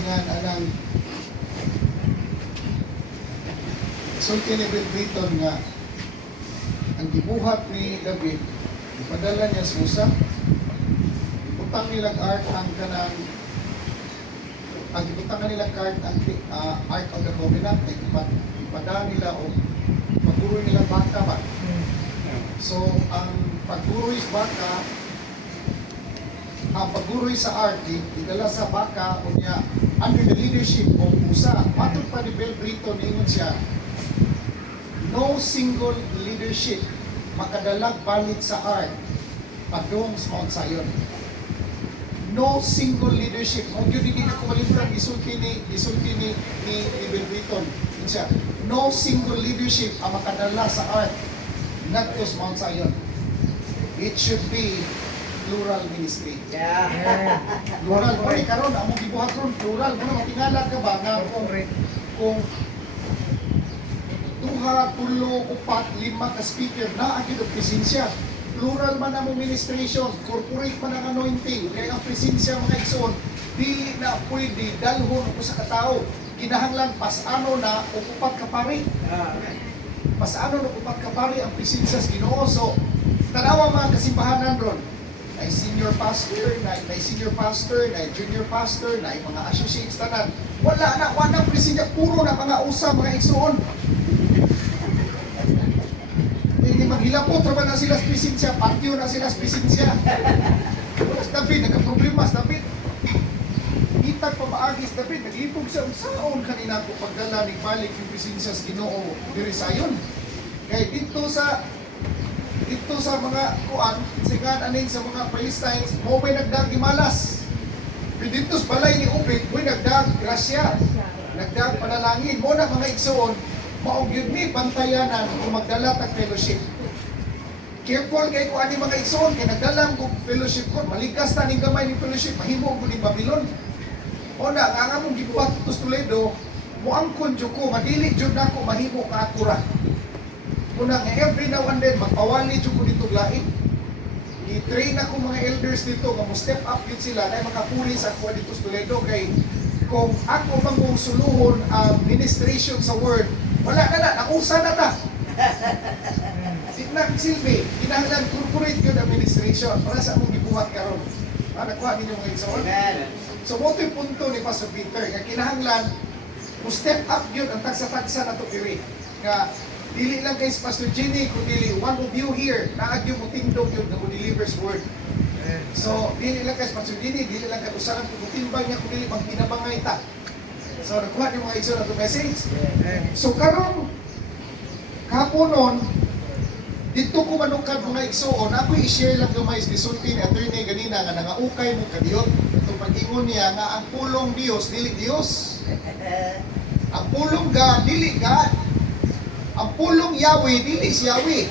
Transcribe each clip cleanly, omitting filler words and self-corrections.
nga anang sulti ni Bill Clinton nga ang gibuhat ni David ipadala niya sa Musa, iputang nilang ark ang kanang ang iputangan nilang card ang Ark of the Covenant ay ipadala nila o pagguroy nila baka ba. So ang pagguroy sa baka, ang pagguroy sa ark idala sa baka o niya under the leadership of Musa. Matod pa ni Bill Clinton ningon siya, no single leadership makadalag balit sa ark padung sa Mount Zion. No single leadership. Kung yun hindi na kumalimutan, isulti ni Bill Clinton. Siya, no single leadership ang makadala sa ark not to Mount Zion. It should be plural ministry. Yeah. Plural. Kung karon among gibuhat ron, plural. Kung matingala ka ba nga kung duha, tulo, upat, lima ka speaker na ang presensya. Plural man ang administration, corporate man ang anointing, kaya ang presensya mga igsoon, di na pwede dalhon ko sa katao. Kinahanglan pasano na o upat ka pari. Pasano na upat ka pari ang presensya sa Ginoo. So, tanawa mga kasimbahanan ron. Na senior pastor, na senior pastor, na junior pastor, na mga associates tanan. Wala na presensya, puro na mga usa mga igsoon. Hindi maghilapot naman na sila sa presensya, patio na sila sa presensya. David, nagka-problema sa David. Itag pa maagis, David, naglipog sa unsaon kanina ko pagdala ni balik yung presensya sa Ginoo diri sayon. Kaya dito sa mga kuan, sigan aning sa mga Palestines, mo may nagdag imalas. Pero dito sa balay ni Obed, may nagdag grasya, nagdag panalangin. Mo na mga igsoon, maog yun ni bantayanan kung magdala tag fellowship. Careful kay ko ani mga igsoon kay nagdala ko fellowship ko, maligas ta ning gamay ni fellowship, mahimo ko ni Babylon. O na nga mong gibuhat to Toledo, mo angkon jud ko, madili jud nako mahimo ka akura. Una nga every now and then magpawali jud ko dito lain. I-train ako mga elders dito nga mo step up gid sila na makapuli sa ako dito sa Toledo kay kung ako man mong suluhon ang administration sa word, wala na, nausa na ta. Di na silbi, kinahanglan corporate yun administration para sa among gibuhat karon. Nakuha ninyo mga igsoon. So mo yung punto ni Pastor Peter, nga kinahanglan mo step up yun ang tagsa-tagsa na to diri. Nga dili lang kay Pastor Jenny, kundi one of you here, naagyo mo tindog yun na mo delivers word. So, dili lang kay Pastor Jenny, dili lang kay usaran kung timbang niya, kung dili pang pinabangay ta. So, nakuha niyo mga igsoon na to message. So, karon kapon nun, dito ko manukad mga igsoon, ako i-share lang gamay sa disulti ni attorney ganina nga nangaukay mo kadiyot. Itong pag-ingon niya nga ang pulong Dios, dili Dios. Ang pulong God, dili God. Ang pulong Yahweh, dili si Yahweh.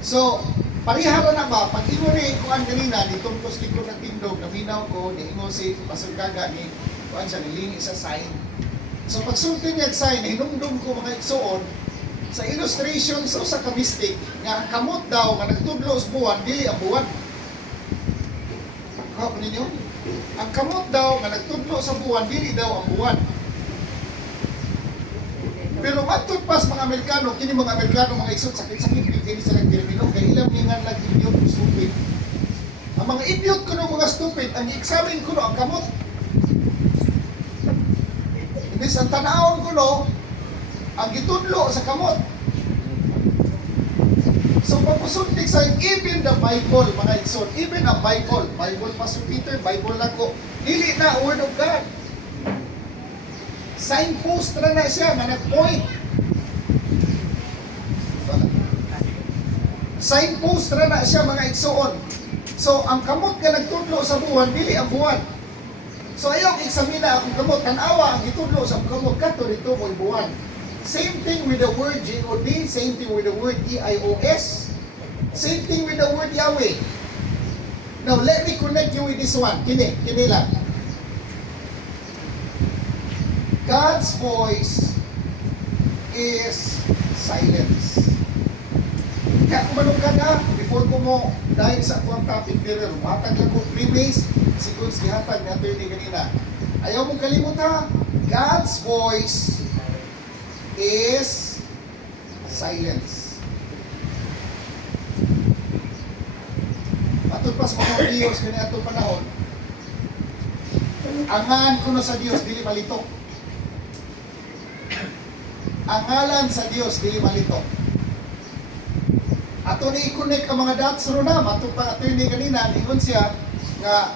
So, parihara na ba? Pag-ingon ni kuan ganina, ditong ko sa ng tindog, naminaw ko, niingon si Pastor Gaga ni kuan siya, nilingi sa sign. So, pagsulti niya sign, hinumdum ko mga igsoon, sa illustration sa usa ka mystic nga ang kamot daw nga nagtudlo sa buwan dili ang buwan. Kako ninyo? Ang kamot daw nga nagtudlo sa buwan dili daw ang buwan. Pero matod pas mga Amerikano, kini mga Amerikano mga isot sakit-sakit kini sa nagtermino kay ilang ningan lang idiot stupid. Ang mga idiot kuno mga stupid ang i-examine kuno ang kamot. Imbis ang tanawon kuno ang gitudlo sa kamot. So pagpusuntik sa even the Bible, mga igsoon, even a Bible, Pastor Peter, Bible lang ko, dili na Word of God. Signpost na siya, nga nag-point. Signpost na siya, mga igsoon. So ang kamot ka nagtudlo sa buwan, dili ang buwan. So ayaw eksamina akong kamot, tanawa ang gitudlo sa kamot, kato dito mo'y buwan. Same thing with the word G-O-D, same thing with the word E-I-O-S, same thing with the word Yahweh. Now, let me connect you with this one. Kini lang. God's voice is silence. Kaya kumanong ka na, before ko mo, dahil sa akong topic, pero matag lang ko 3 ways, sequence gihatag ni attorney kanina. Ayaw mong kalimutan, God's voice is silence. Matod pa sa mga Diyos kanya atong panahon, angan kuno sa Dios dili malitok. Ang ngalan sa Dios dili malitok. Ato ni i-connect ang mga dots ro na, matod pa attorney kanina, ningon siya nga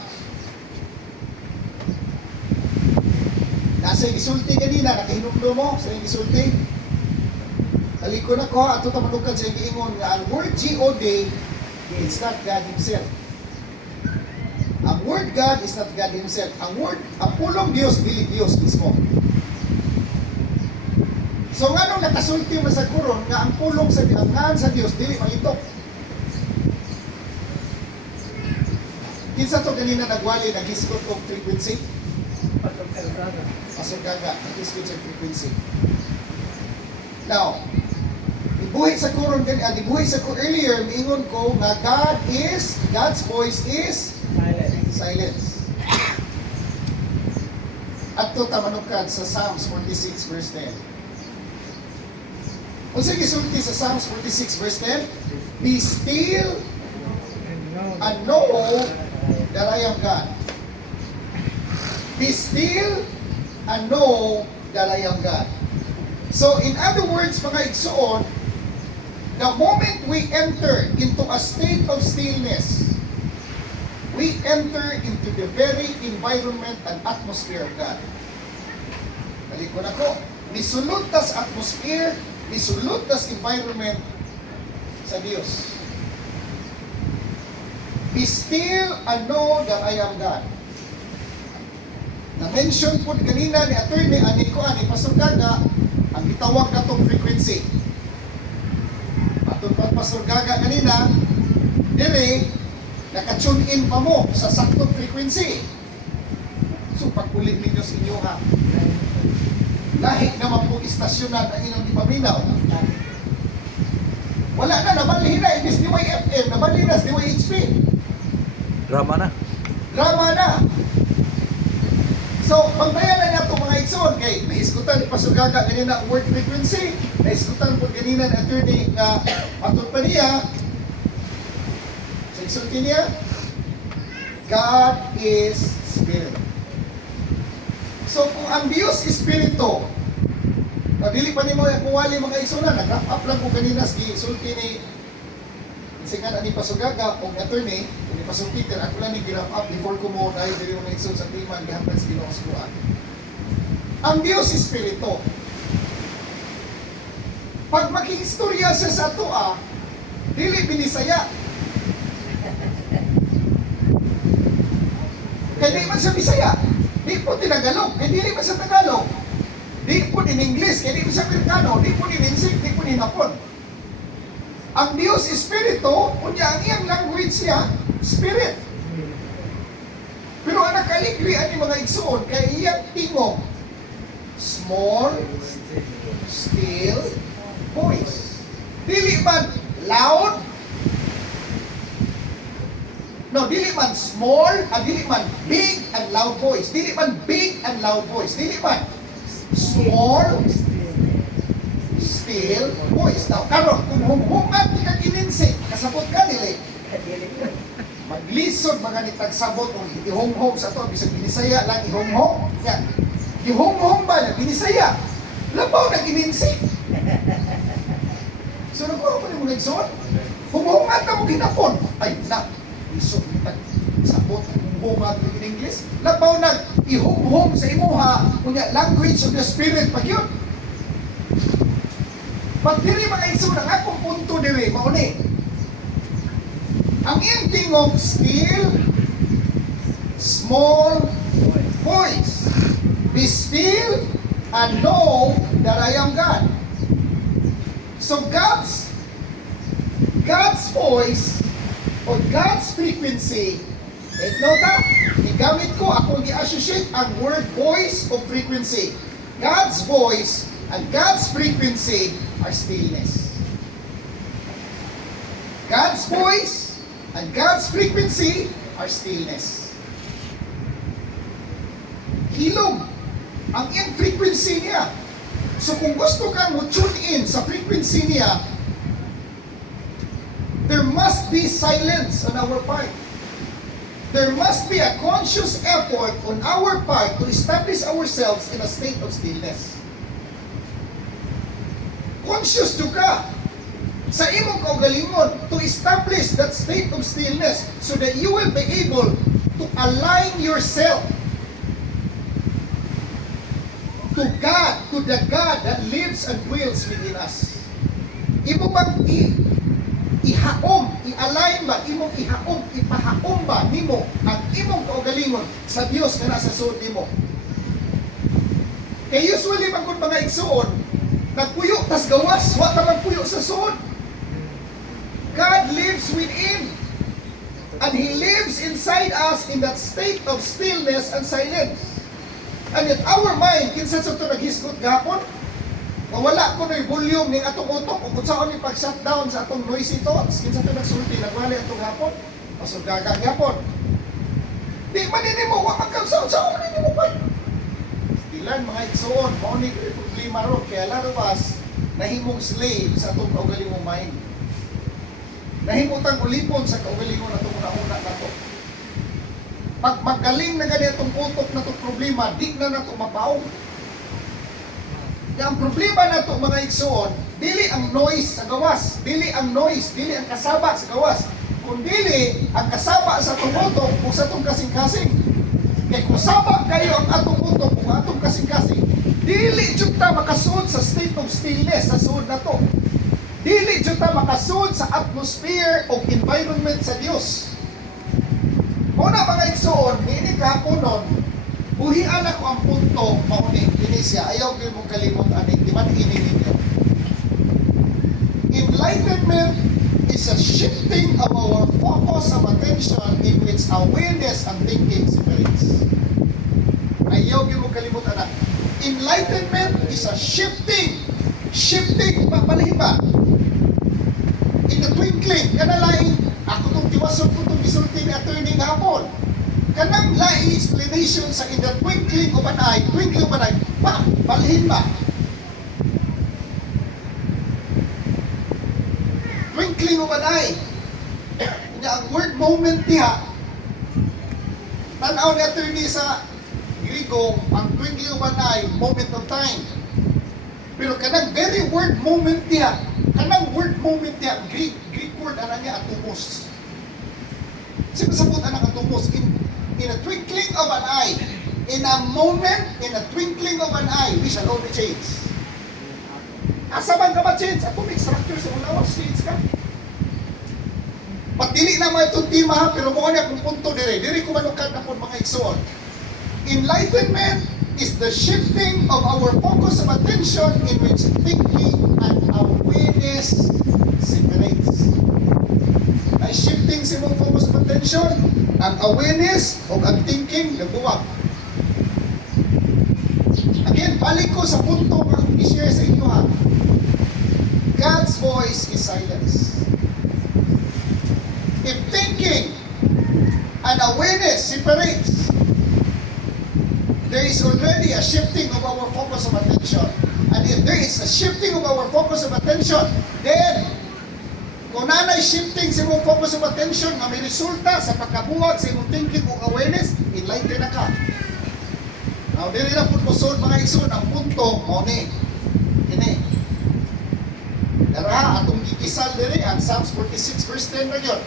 nasa gisulti kanina, nakahinumdo mo sa gisulti. Taliko na ko, ato tamanukan sa giingon nga ang word God, it's not God Himself. Ang word God is not God Himself. Ang pulong Diyos, dili Diyos mismo. So nga nung nakasulti mo sa kuron, nga ang pulong sa ngalan sa Diyos, dili malitok. Kinsa to kanina nagwali, nag-iskot of frequency? Pastor Gaga, nag-iskot sa frequency. Now, dibuhi sa kuron earlier, miingon ko nga God's voice is silence. At to tamanukan sa Psalms 46 verse 10. Kung sige sulti sa Psalms 46 verse 10, be still and know that I am God. Be still and know that I am God. So in other words, mga igsoon, the moment we enter into a state of stillness, we enter into the very environment and atmosphere of God. Talikon ako, nisulod tas atmosphere, nisulod tas environment sa Diyos. Be still and know that I am God. Na-mention po kanina ni attorney, ani Pastor Gaga, ang itawag na itong frequency. Atong Pastor Gaga kanina, dire, naka-tune in pa mo sa saktong frequency. So, pagkulit ninyo sa inyo ha, lahi naman po istasyonan ang inyong ipaminaw. Wala na, nabalhin na, ibis ni YFM, nabalhin na, ni YHP. Drama na. So, pagbayanan na itong mga igsoon, kay naiskutan ni Pastor Gaga kanina ang word frequency, naiskutan po kanina ng attorney na matod pa niya, sa igsoon niya, God is Spirit. So, kung ang Diyos is Espiritu, nabili pa ni mo yung kuwali mga igsoon na, nag-wrap up lang ko kanina sa igsulti ni singan ni Pastor Gaga o attorney, ni Pastor Peter, ako lang ni-wrap up before ko mo dahil dili mga igsoon sa tema, gihapon sa Ginoo sa Quran. Ang Diyos is Espiritu. Pag makiistorya siya sa atoa, dili binisaya. Kaya di man sa Bisaya, di po tinagalog, kaya di man sa Tagalog, di po din English, kaya di po sa Amerikano, di po din Insik, di po din Hapon. Ang Diyos Espiritu, kunya ang iyang language niya, Spirit. Pero ang nakaligrian ni mga igsoon, kaya iyang tingog, small, still voice. Dili man loud, no, dili man small, dili man big and loud voice. Dili man big and loud voice. Dili man small, still voice. Now, karon kung humhuman di kang ininsik, kasabot ka nila. Maglisod mga nitagsabot kung ihumhom sa to, bisag binisaya lang ihumhom. Yan. Ihumhom ba na binisaya? Labaw na ininsik. So, nakuha pa rin mo nagsuot. Humhuman ka mo ginapon. Ay, na. Isok kita sabot bunga in English. Labaw nag ihumhom sa imuha kunya language of the Spirit pag yun. Pag diri mga iso ng akong punto diri mao ni. Ang iyang tingog still small voice. Be still and know that I am God. So God's voice o God's frequency, take note ha, igamit ko, ako i-associate ang word voice o frequency. God's voice and God's frequency are stillness. God's voice and God's frequency are stillness. ang frequency niya. So kung gusto kang tune in sa frequency niya, there must be silence on our part. There must be a conscious effort on our part to establish ourselves in a state of stillness. Conscious to ka sa imong kaugalingon to establish that state of stillness so that you will be able to align yourself to God, to the God that lives and dwells within us. Imo bang ihaom, i-align ba, imong ihaom, ipahaom ba nimo ang imong kaugalingon sa Dios nga nasa suod nimo? Kay usually man kun mga igsuon, nagpuyo tas gawas, wa ta magpuyo sa suod. God lives within, and He lives inside us in that state of stillness and silence. And yet our mind, kinsa sa ito naghisgot gapon, mawala ko na yung volume ng atong utok, o kung saan yung pag-shutdown sa atong noisy thoughts, kinsa ito nagsulti, nagwali atong hapon, pasog gagang hapon. Di maninin mo, wak kang saan maninin mo pa. Ilan mga igsoon, mauni ko yung problema ron, kaya lot of us, nahimong slave sa atong kaugalingong mind. Nahimutang ulipon sa kaugalingon atong una-una na to. Pag magaling na ganyan itong utok na itong problema, di na na ito mapaong. Ang problema na ito, mga igsoon, dili ang noise sa gawas, dili ang noise, dili ang kasaba sa gawas, kung dili ang kasaba sa itong utok kung sa itong kasing-kasing. Kaya kung saba kayo ang atong utok kung atong kasing-kasing, dili dyan ta makasuod sa state of stillness sa suod na ito. Dili dyan ta makasuod sa atmosphere o environment sa Diyos. Muna mga igsoon, niinig kahapon nun, buhian ako ang punto, mauning, Inisia, ayaw kayo mong kalimot, aning, di ba niinig ninyo? Enlightenment is a shifting of our focus of attention in which awareness and thinking separates. Ayaw kayo mong kalimot, anak. Enlightenment is a shifting, papalihin ba? In the twinkling, kanalaing, ako itong tiwasok ko itong isulti ni attorney hapon. Kanang laing explanation sa in the twinkling of an eye, balhin ba? Twinkling of an eye. Ang word moment niya, tanaw ni attorney sa Grigo, ang twinkling of an eye, moment of time. Pero kanang very word moment niya, Greek word ana niya atomos. Sinasabot ana atomos in a twinkling of an eye, in a moment, in a twinkling of an eye, we shall all be changed. Asa man ka ma-change? Atomic structure sa ulawas, change ka. Patili na mga itong tema ha, pero mukha niya kung punto dire ko manukad na po mga igsoon. Enlightenment is the shifting of our focus of attention in which thinking and awareness separates. Ay shifting sa imong focus of attention, ang awareness o ang thinking nagbuwag. Again, balik ko sa punto nga akong i-share sa inyo ha. God's voice is silence. If thinking and awareness separates, there is already a shifting of our focus of attention. And if there is a shifting of our focus of attention, then kung nanay shifting sa imong focus of attention na may resulta sa pagkabuwag sa imong thinking o awareness, enlighten na ka. Now, dili na po musod mga igsoon ang punto mo ni kini. Dara atong gikisal diri ang Psalms 46 verse 10 ra gyud.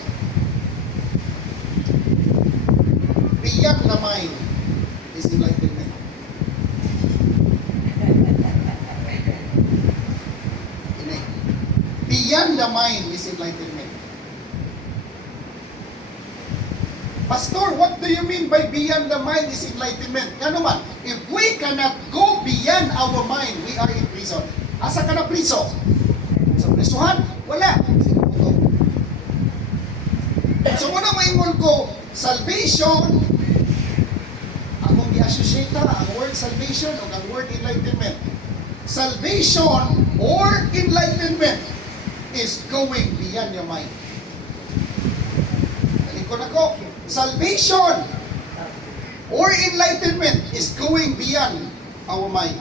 Beyond the mind is enlightenment. Kini. Beyond the mind is enlightenment. Pastor, what do you mean by beyond the mind is enlightenment? Ano man, if we cannot go beyond our mind, we are in prison. Asa ka na priso? Sa prisuhan? Wala. So muna maingon ko, salvation, akong i-associate ang word salvation o ang word enlightenment. Salvation or enlightenment is going beyond your mind. Talikon ako, salvation or enlightenment is going beyond our mind.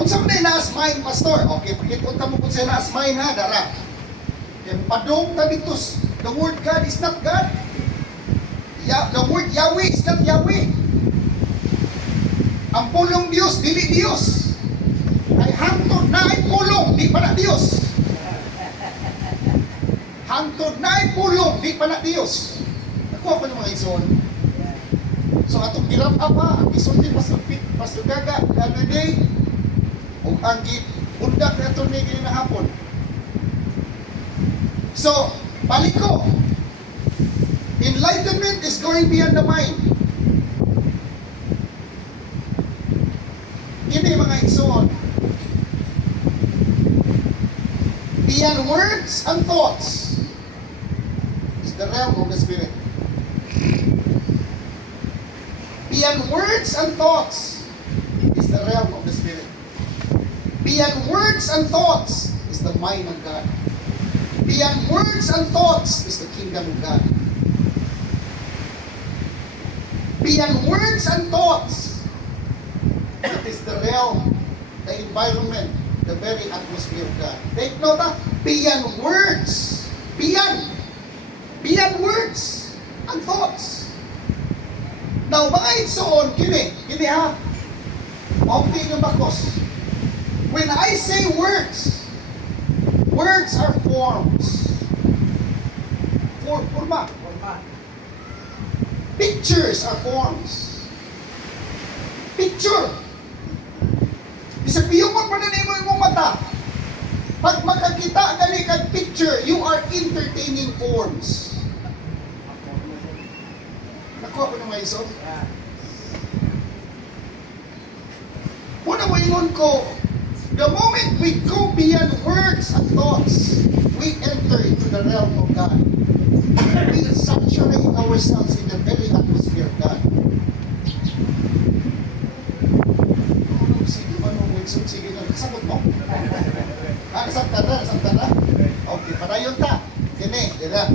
Unsa man na as mind, pastor? Okay, pakitunta mo kung sila as mind ha, dara. Kaya padong ta dito, the word God is not God. The word Yahweh is not Yahweh. Ang pulong Diyos, dili Diyos. Ay hangtod na ay pulong, di pa na Diyos. Hangtod na ay pulong, di pa na Diyos. Nakuha ko ng mga igsoon. So atong girap apa, ang isulti Pastor Gaga, the other day, o ang undak na ito na na hapon. So, balik ko. Enlightenment is going beyond the mind. Hindi mga igsoon. Beyond words and thoughts is the realm of the Spirit. Beyond words and thoughts is the realm of the Spirit. Beyond words and thoughts is the mind of God. Beyond words and thoughts is the kingdom of God. Beyond words and thoughts, it is the realm, the environment, the very atmosphere of God. Take note, beyond words, beyond words and thoughts. Now, bakit soon, kini ha, maunti ng bakos. When I say words, words are forms. Forma. Pictures are forms. Picture. Isabiyo mo pa na mo yung mata. Pag makakita gani kag picture, you are entertaining forms. Nakuha ko na mga iso? Una mo ingon ko, the moment we go beyond words and thoughts, we enter into the realm of God. We saturate ourselves in the very atmosphere of God. Sige man mo, Wilson, sige na. Kasabot mo? Kasabtan na? Okay, padayon ta. Kini, dira.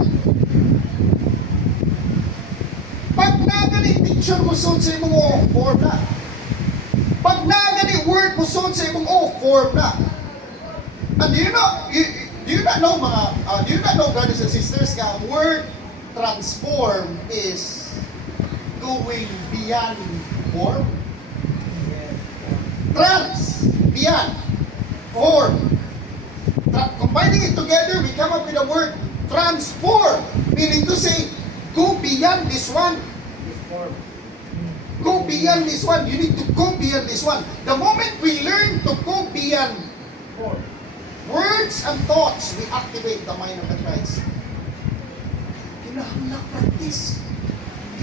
Pag nagani picture mo son sa imong form na. Pag nagani word mo son sa imong form na. And do you not know brothers and sisters, nga word transform is going beyond form. Beyond form. Combining it together, we come up with a word transform, meaning to say, go beyond this one. Go beyond this one. You need to go beyond this one. The moment we learn to go beyond words and thoughts, we activate the mind of the Christ. Kinahanglan practice.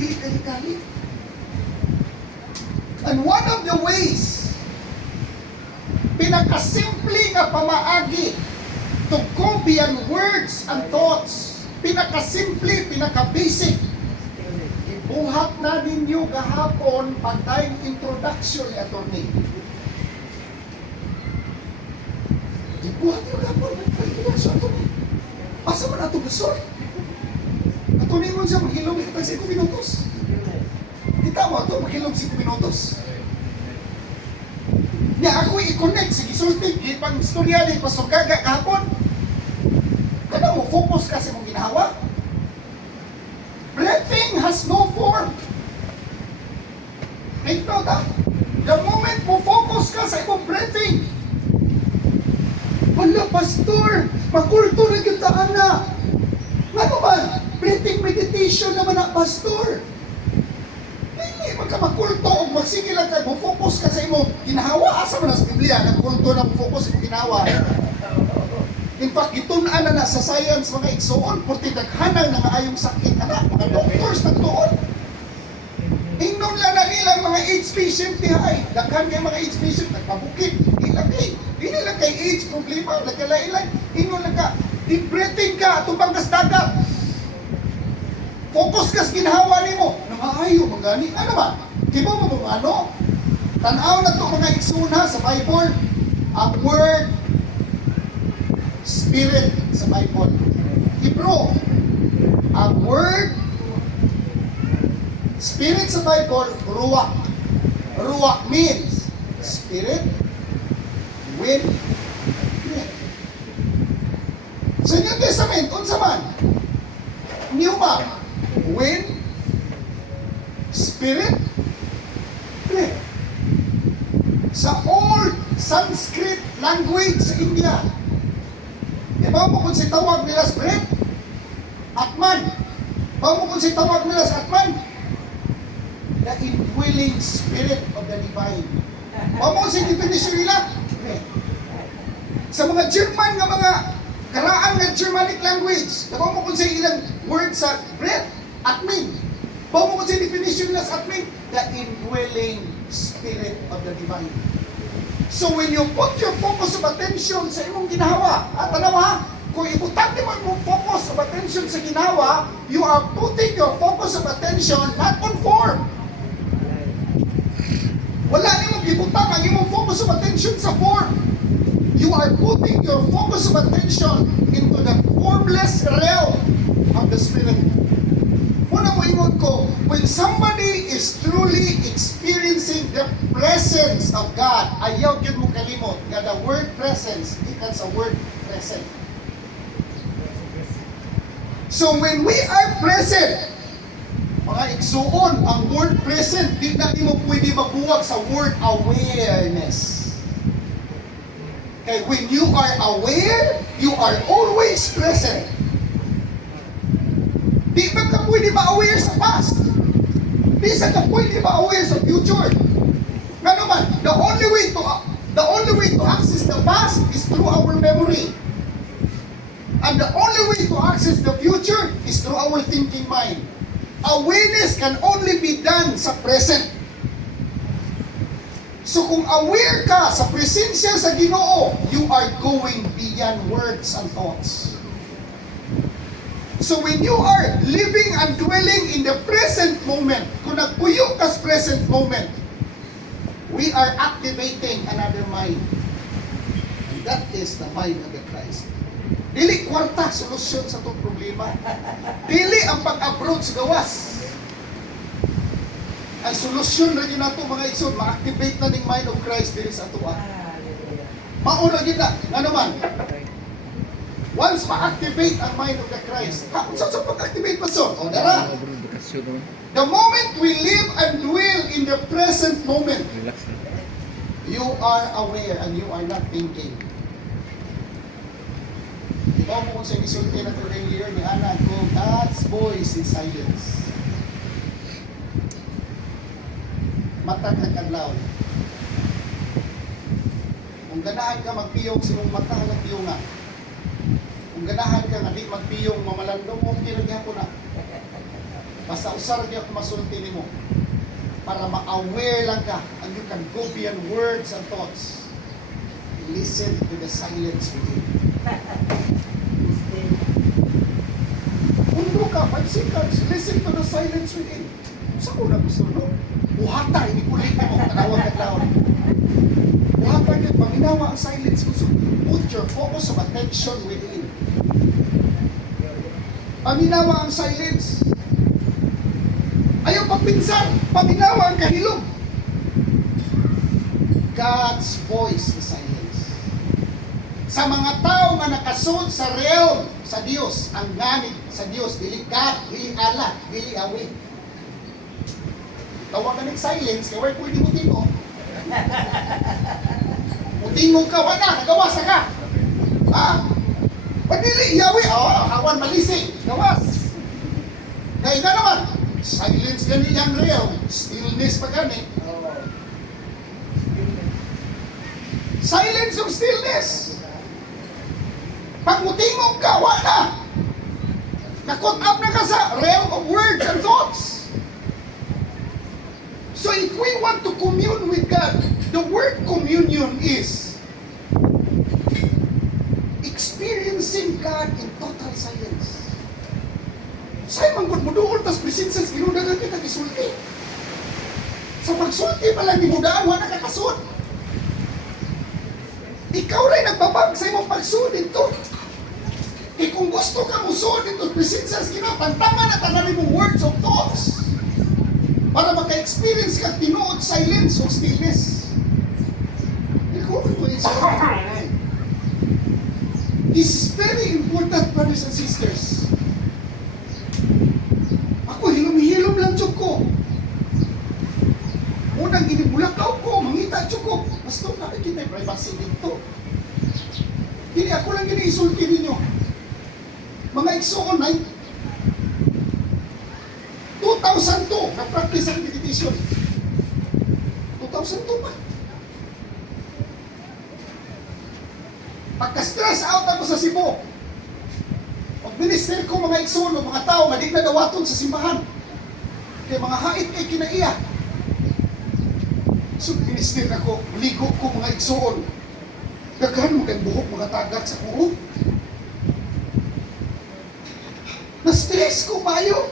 Dili. And one of the ways, pinakasimple nga pamaagi to go beyond words and thoughts, pinakasimple, pinaka-basic, ibuhat na ninyo gahapon pagdayong introduction ni attorney. Ibuhat nyo gahapon pagdayong introduction attorney. Asa mo na ito gusto? Attorney mo siya maghilom itang 5 minutos. Kita mo ito maghilom 5 minutos. Niya ako i-connect, sige sulti, ipang istorya ni Pastor Gaga kahapon. Kada mo, focus ka sa mong ginawa. Breathing has no form. Take note ha. The moment mo focus ka sa imong breathing, wala, Pastor, makulto na kita na. Ano ba? Breathing meditation naman na, Pastor. Hindi magkamakulto o magsige lang kayo, focus ka sa imong ginawa. Asa mo na sa Biblia, nagkulto na focus sa imong ginawa. In fact, itunan na sa science mga igsoon, porque naghanang na nga ayong sakit na mga doctors nagtuon. Ingnon lang na nilang mga AIDS patient niya, daghan kay mga AIDS patient, nagpabukit, hindi lang kay AIDS problema, nagkalailay, ingnon lang ka, deep breathing ka, tubang kas dagat. Focus kas ginawa ni mo, namaayo magani, ano ba? Di mo mo ano? Tanaw na to mga igsuna sa Bible, ang word Spirit sa Bible. Hebrew, ang word Spirit sa Bible, ruach. Ruach means Spirit, wind, breath. Sa New Testament, unsa man? Pneuma, wind, spirit, breath. Sa old Sanskrit language sa India, ibaw mo kung si tawag nila sa breath? Atman. Ibaw mo kung si tawag nila sa Atman? The indwelling spirit of the divine. Ibaw mo kung si definition nila? Breath. Sa mga German nga mga karaan nga Germanic language, ibaw mo kung si ilang word sa breath? Atmin. Ibaw mo kung si definition nila sa Atmin? The indwelling spirit of the divine. So when you put your focus of attention sa imong ginawa, at tanaw ha, kung ibutan mo yung focus of attention sa ginawa, you are putting your focus of attention not on form. Wala nimong gibutan ang imong focus of attention sa form. You are putting your focus of attention into the formless realm of the Spirit. Muna mo ingon ko, when somebody is truly experiencing the presence of God, ayaw yun mo kalimot nga the word presence, ikan sa word present. So when we are present, mga igsuon, ang word present, di na mo pwede mabuwag sa word awareness. Okay, when you are aware, you are always present. Di ba ka pwede ma-aware sa past? Di sa ka pwede ma-aware sa future? Nga naman, the only way to access the past is through our memory. And the only way to access the future is through our thinking mind. Awareness can only be done sa present. So kung aware ka sa presensya sa Ginoo, you are going beyond words and thoughts. So when you are living and dwelling in the present moment, kung nagpuyo ka sa present moment, we are activating another mind. And that is the mind of the Christ. Dili kwarta solusyon sa itong problema. Dili ang pag-approach gawas. Ang solusyon rin yun nato mga isod, ma-activate na ng mind of Christ dili sa atua. Maura yun na. Nga naman, once ma-activate ang mind of the Christ, saan sa pag-activate pa so? O dara. The moment we live and dwell in the present moment, you are aware and you are not thinking. Ikaw mo kung sa isulti na ito earlier ni Ana ko, God's voice in silence. Mata ka kadlaw. Kung ganahan ka magpiyong, sinong mata ka nagpiyong na. Kung ganahan ka nga di magpiyong mamalandong mo, kinagyan ko na. Basta usar niya kung masulti ni mo. Para ma-aware lang ka and you can go beyond words and thoughts. Listen to the silence within. Undo ka, 5 seconds. Listen to the silence within. Saan ko na gusto, no? Buhata, hindi kulit mo. Tanawag ka daw. Buhata ka, panginawa ang silence. So, put your focus of attention within. Panginawa ang silence. Ayaw pagpinsan. Panginawa ang kahilog. God's voice is silence. Sa mga tao nga nakasud sa realm sa Dios, ang ganit sa Dios, dili God, dili Allah, dili Yahweh. Tawagan ng silence, kaya wala pwede mo tingog. Mutingog ka, wala, nagawas ka. Ha? Padili, Yahweh, hawan malising, gawas. Kaya nga naman, silence gani yung real, stillness pa gani. Silence of stillness. Pag mutingog ka, wala. Nakot up na ka sa realm of words and thoughts. So if we want to commune with God, the word communion is experiencing God in total silence. Sa'yo manggod mo doon, tas presensya sa ginudagan kita gisulti. Sa pagsulti pala ni mudaan, wala nakakasud. Ikaw rin nagbabag sa imong pagsud dito. E kung gusto ka musud dito, presensya sa ginudagan, tantaman na tanan mong words of thoughts. Para maka-experience ka tinuod silence o stillness. mga igsoon. This is very important, brothers and sisters. Ako, hilom-hilom lang tsuk ko. Unang inibulakaw ko, mangita tsuk ko. Basta nakikita yung privacy dito. Hindi ako lang gini-isulti ninyo. Mga igsoon, 2002, na-practice ang meditation. 2002 pa. Pagka-stress out ako sa Cebu, pag-minister ko mga igsoon, mga tao, madig na dawaton sa simbahan. Kaya mga hait kay kinaiya. So, minister ako, ligo ko mga igsoon. Daghan mo kayong buhok mga tagak sa kuho. Na-stress ko bayo.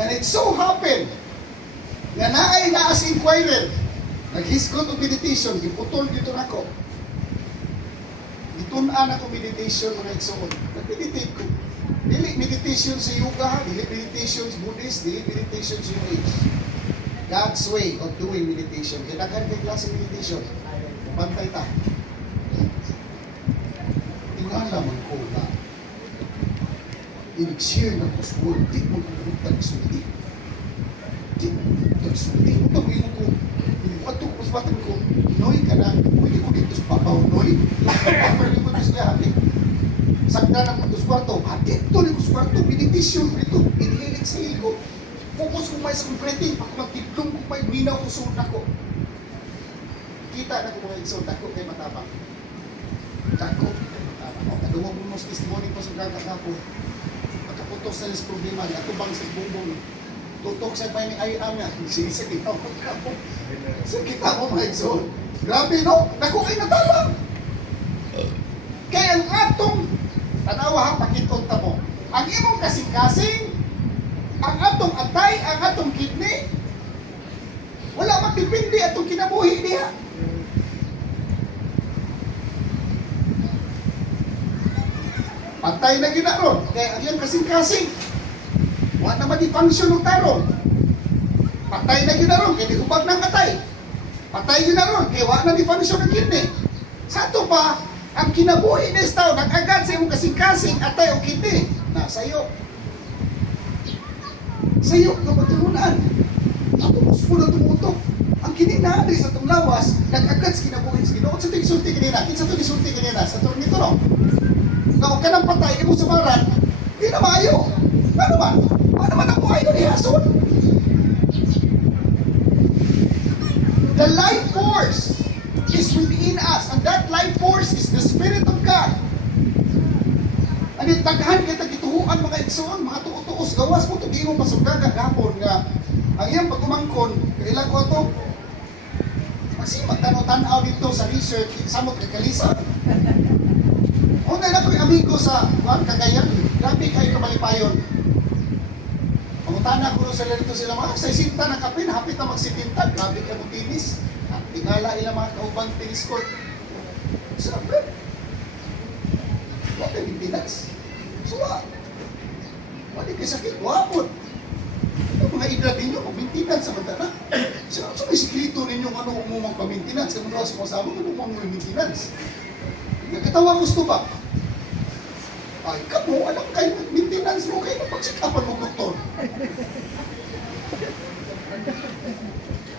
And it so happened na naay na as inquirer, nag-hisgot o meditation, giputol dito na ko. Gitunan ako meditation mga igsoon. Nag-meditate ko. Dili meditation sa yoga, dili meditation sa Buddhist, dili meditation sa New Age. God's way of doing meditation. Kailangan kay klase meditation. Pantay ta. Tingala man ko na i-share na ko sa world. Di mo kagutang sulti. Di mo kagutang sulti. Ito ko yung ko. Ito ko sa batang ko. Noy ka na. Pwede ko dito sa papaw. Noy. Pwede ko dito sa hati. Sagda na ko dito sa kwarto. Hati ito na ko sa kwarto. Meditation ko ito. Inhilig sa ko. Focus ko may sa breathing. Pag magtiklong ko may minaw ko suot ako. Kita na ko mga igsoon. Tako kay matabang. Tako kay matabang. O, kadungog mo sa testimony pa sa gagakapo. Pagkaputok sa lis problema. Atubang sa bumbong. Tutok sa pa ni ayam niya. Sige, kita mo. So, kita mo mga igsoon. Grabe, no? Tako kay matabang. Kaya ang atong tanawa ha, pakitonta mo. Ang imong kasing-kasing, ang atong atay, ang atong kidney, wala magdipindi atong kinabuhi niya. Patay na ginaron, kaya ang iyang kasing-kasing, wala naman di-function ng taron. Patay na ginaron, kaya di ubag ng atay. Patay ginaron, kaya wala na di-function ng kidney. Sa ito pa, ang kinabuhi ni tao, nag-agad sa iyong kasing-kasing, atay o kidney, na sa'yo. Sa'yo, kapaturunan. Ako mo na tumutok. Ang kininari sa itong lawas, nag-agad sa kinabuhin sa Ginoo. Sa ito isulti kanina, kinsa ito isulti kanina, sa tornito no. Nga huwag ka ng patay, imo sa maran, di na maayo. Paano man? Paano man ang buhay ko ni Hason? The life force is within us, and that life force is the Spirit of God. Ano yung taghan kaya tagituhuan mga igsoon, mga tuos, gawas mo ito, di mo pasugaga gapon nga ang iyang pagkumangkon, kailan ko ito, magsimag tanaw dito sa research, samot kakalisa. Una na ko yung amigo sa Cagayan, grabe kayo kamalipayon. Pangutana ko sa dito sila mga, sa isinta na kapin, hapit na magsitinta, grabe kayo tinis. At tingala ilang mga kaubang tennis court. Sabi, wala yung tinas. So, wala kayo sakit, wapot. Yung mga edad ninyo, mag-maintenance sa mata na. So, may sikrito ninyo ano mo mag-maintenance. Kung mga sumasama, kung mag-maintenance. Nagkatawa gusto ba? Ay, kamo, alam kayo, maintenance mo kayo, pagsikapan mo, doktor.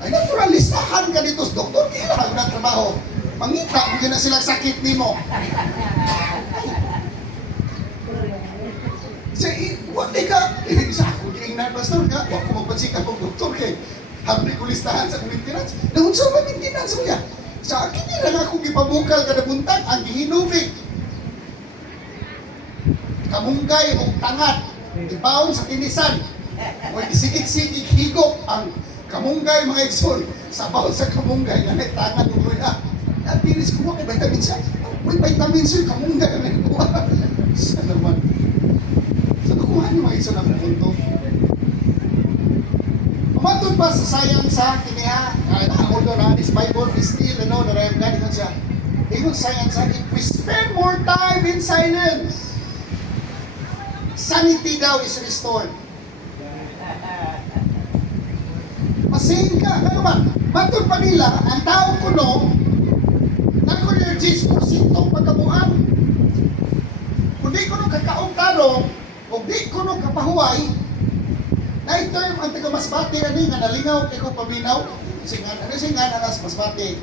Ay, naturalistahan ka dito sa doktor, kailangan na trabaho. Mangita, hindi na silang sakit ni mo. Wala ka, isa ako yung na-pastor ka, huwag ko magpansik ako doktor kay habli ko listahan sa maintenance. Nahun sa mga maintenance mo yan. Sa akin yan lang ako ipabukal kada buntag, ang gihinubig. Kamunggay o tangat, ibaon sa tinisan. O isigig-sigig higop ang kamunggay mga igsoon. Sabaw sa kamunggay na tangat o luya. At pinis ko mo kay vitamin C. Uy, vitamin C, kamunggay na nagkuha. Sa naman. Sa nakuha niyo mga igsoon ang punto. Umatod pa sa sayang sa kiniha, although na this Bible is still, that I am God, ingon siya. Ingon sayang sa, if we spend more time in silence, sanity daw is restored. Masing ka, ano ba? Matod pa nila, ang taong kuno, 10% pagkabuang. Kung di ko nung kakaong tarong, o di ko nung kapahuway, na-term ang taga-Masbate, ani nga nalingaw, ikaw paminaw, singan, ano singan, anas Masbate.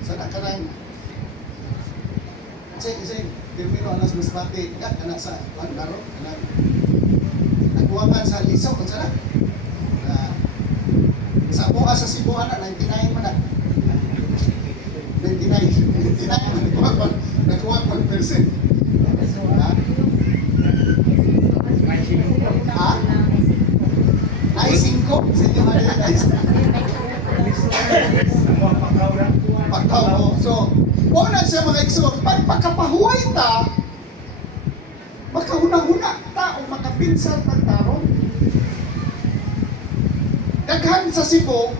Sana ka lang, sing, termino anas Masbate, ka, anak sa, ano, anak, nagkuwangan sa lisaw, kung sana, sa buha sa Cebu, anak, 99 man na. 99 man, nakuha 1%. Ha? Ay, 5? Sa inyo, pagkaw mo. So, una siya mga igsoon, pagpakapahuway ta, makahuna-huna ta o makapinsar ng tarong. Daghan sa Cebu,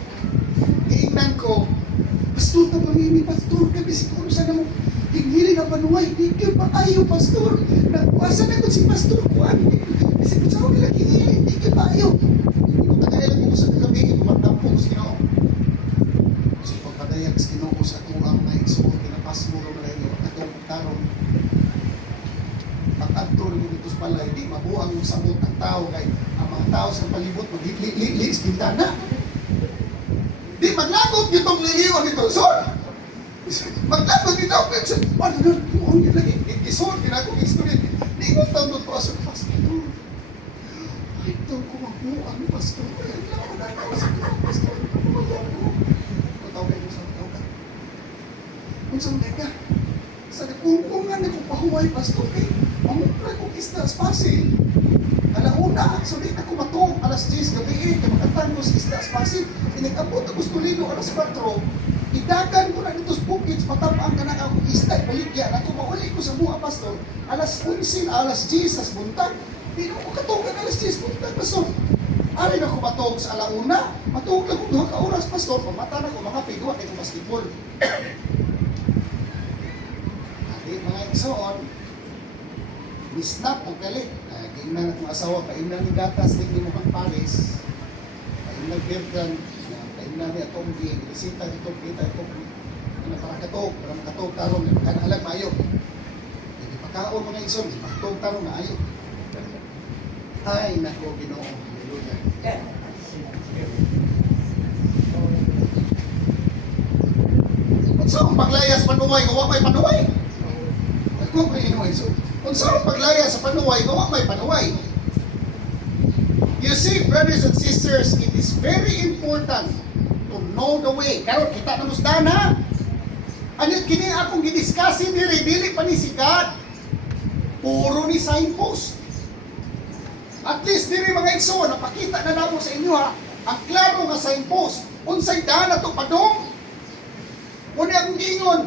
giingnan ko, pastor ka pamini, pastor ka, bisikon siya na mo, hingili na panuway, di kayo pa ayaw, pastor. Nagwasa na ko si pastor ko, bisikon sa ako nila, hingili, di kayo pa ayaw. Hindi ko tagailan ko sa gabi, magdampo ko sa Ginoo. Kasi pagpadayag sa Ginoo sa tuang na igsoon, kinapas mo rin na inyo, atong tarong. Pag-adto rin dito sa palay, di mabuang yung sabot ng tao, kay ang mga tao sa palibot, mag-li-li-li sa bintana. Di maglagot itong liliwan nito, son! Maglagot ito, ano na, buong nila, ison, ginagong history. Di ko taon doon po, pastor, ito ko magbuang, pastor. Pastor, kumayan ko. Tawag kayo sa tawag ka. Kung saan ka? Sa nagpungkungan na kong pahuway, pastor, kay mamukla kong isda sa pasil. Alauna, so di ako matong alas 10 gabi, kaya makatang ko sa isda sa pasil. Inag-abot ako stulino alas 4, idagan ko na dito sa bukid, patapang ka na ako isda, baligyan. Ako mauli ko sa buha, pastor, alas 11, alas 10, sa buntag. Di na ako katugan alas 10, buntag, pastor. Ari na ko matog sa alauna, matog lang ko 2 ka oras, pastor, pamata na ko mga pigwa, kaya ko basketball. Mga igsoon, misnap o galit. Tingnan akong asawa, paimnan ni gatas, tingnan mo kang Paris. Paimnan Berdan, paimnan ni Atonggi, bisita itong kita itong para makatog tarong, alam maayo. Hindi pagkaon mga igsoon, ipagtog tarong na ayo. Ay, nako, Ginoo. Hallelujah. So, paglayas panuway, gawa may panuway. Kung saan paglaya sa panuway, gawa may panuway. You see, brothers and sisters, it is very important to know the way. Karon kita na musdan ha. Ano kini akong gidiscussing dili pa ni sikat. Puro ni signpost. At least diri mga igsoon, napakita na namo sa inyo ha. Ang klaro nga signpost. Unsay daan ato padong? Muna akong giingon.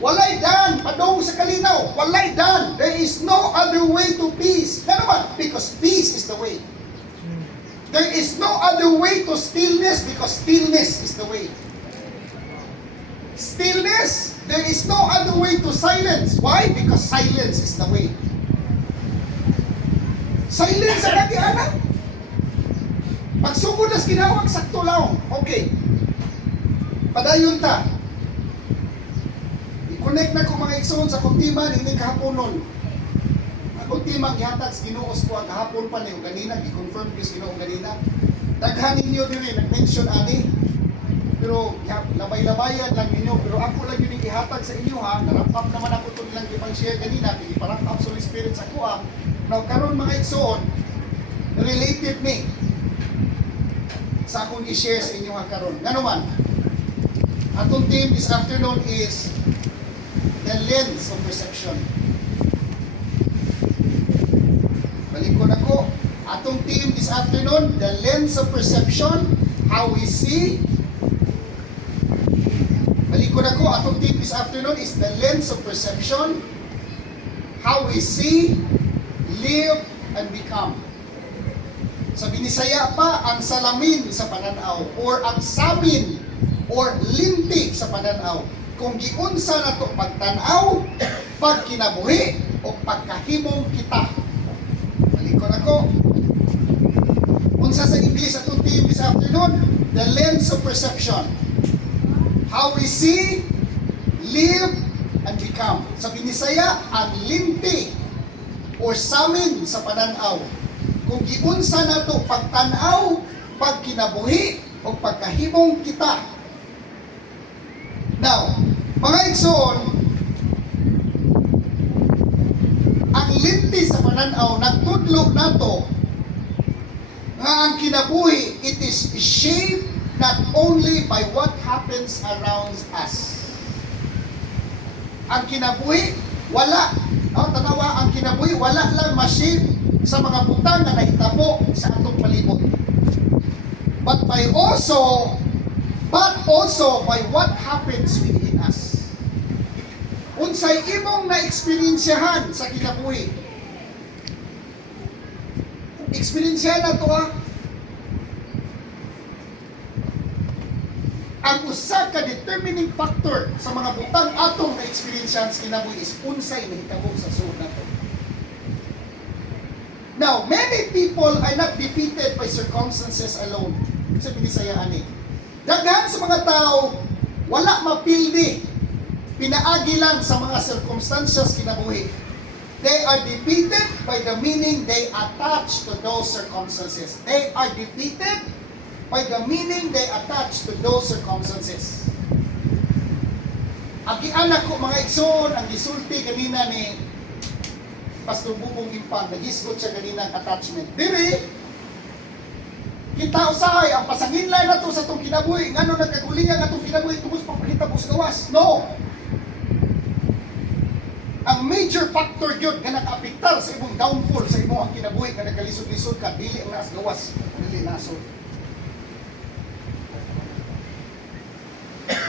Walay dan, padong sa kalinaw. Walay dan. There is no other way to peace. Ano ba? Because peace is the way. There is no other way to stillness because stillness is the way. Stillness, there is no other way to silence. Why? Because silence is the way. Silence sa lagi, anak. Pagsugod na ginawag, sakto lang. Okay. Padayon ta. Connect na ko mga igsoon sa kuntiman ini kahapon nun. Ang kuntimang gihatag sa Ginoo ko ang kahapon pa niyo ganina, gi-confirm ko sa Ginoo ganina. Daghan ninyo diri nag-mention ani. Pero labay-labayan lang ninyo, pero ako lang yun ihatag sa inyo ha. Narapap naman ako ito nilang ipang-share ganina, iparapap sa Holy Spirit sa kuha. Now karon mga igsoon, related ni sa akong i-share sa inyo ha karon. Ngano man? Atong theme this afternoon is the lens of perception. Balik ko na ko. Atong theme this afternoon, the lens of perception, how we see. Balik ko na ko. Atong theme this afternoon is the lens of perception, how we see, live, and become. Sa Binisaya pa, ang salamin sa pananaw, or ang samin, or linti sa pananaw. Kung giunsa na to pagtanaw, pagkinabuhi, o pagkahimong kita. Balik ko na ko. Unsa sa English atong theme this afternoon, the lens of perception. How we see, live and become. Sa Binisaya, ang linti or samin sa pananaw. Kung giunsa na to pagtanaw, pagkinabuhi, o pagkahimong kita. Now, mga igsoon, ang linti sa pananaw, nagtudlo na to, nga ang kinabuhi, it is shaped not only by what happens around us. Ang kinabuhi, wala. Tanawa, ang kinabuhi, wala lang ma-shape sa mga butang na nahitabo sa atong palibot. But also by what happens within us. Unsay imong na-eksperyensyahan sa kinabuhi. Eksperyensyahan na to Ang usa ka determining factor sa mga butang atong na-experiensyahan sa kinabuhi is unsay nahitabo sa suod nato. Now, many people are not defeated by circumstances alone. Sa Binisaya ani. Daghan sa mga tao wala mapildi, pinaagi lang sa mga circumstances kinabuhi. They are defeated by the meaning they attach to those circumstances. They are defeated by the meaning they attach to those circumstances. Ang gianak ko mga igsoon, ang gisulti kanina ni Pastor Bubong Impang, nagisgot siya kanina ang attachment. Diri, kita usahay, ang pasanginlan na to sa itong kinabuhi, ngano nagkagulingan na itong kinabuhi, tungkol pagpakita po sa gawas. No! Ang major factor yun na naka-apektar sa imong downfall, sa imong ang kinabuhi, na nagkalisod-lisod ka, dili ang nas gawas, dili nasod.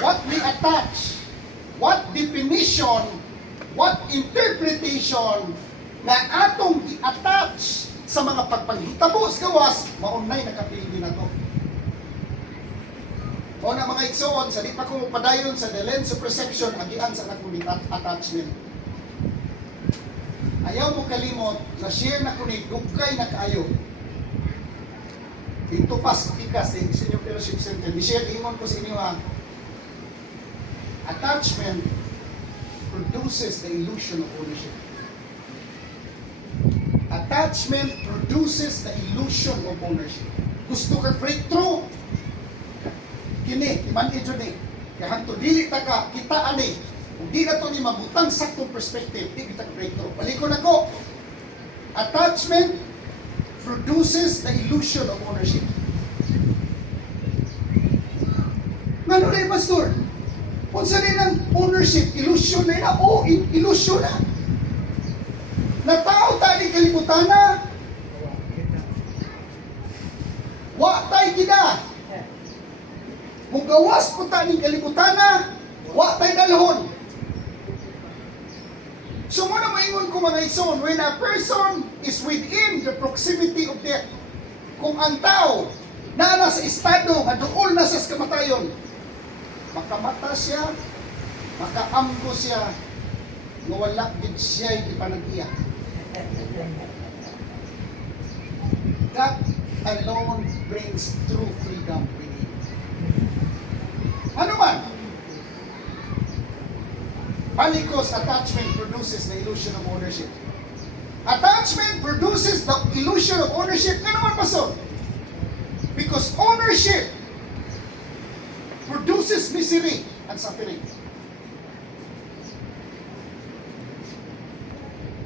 What we attach, what definition, what interpretation na atong i-attach sa mga pagpanghitabo sa gawas, maunay nakapildi na to. O na mga igsoon, sa di pa ko padayon sa the lens of perception, agian sa nakong attachment. Ayaw mo kalimot, na share na ko ni dugkay na kaayo. Dito pas, ikas, sa inyong fellowship center, i-share ingon ko sa inyo attachment produces the illusion of ownership. Attachment produces the illusion of ownership. Gusto ka breakthrough? Kini, iman-idyo ni. Kaya hanto dili ta ka, kita ani. Kung di na to ni mabutang saktong perspective, di kita breakthrough. Balikon ako. Attachment produces the illusion of ownership. Ngano na pastor? Unsa din ang ownership? Illusion na yun? Oo, illusion na. Natao tayo kalibutan na. Wa tayo gina. Mugawas po tayo kalibutan na. Wa tayo dalhon. So muna maingon ko mga igsoon, when a person is within the proximity of death, kung ang tao na nasa estado, maduol na sa kamatayon, makamata siya, makaamgo siya, nga wala din siya ipanag-iya. That alone brings true freedom within. Ano man? Because attachment produces the illusion of ownership. Attachment produces the illusion of ownership. Ano man pastor? Because ownership produces misery and suffering.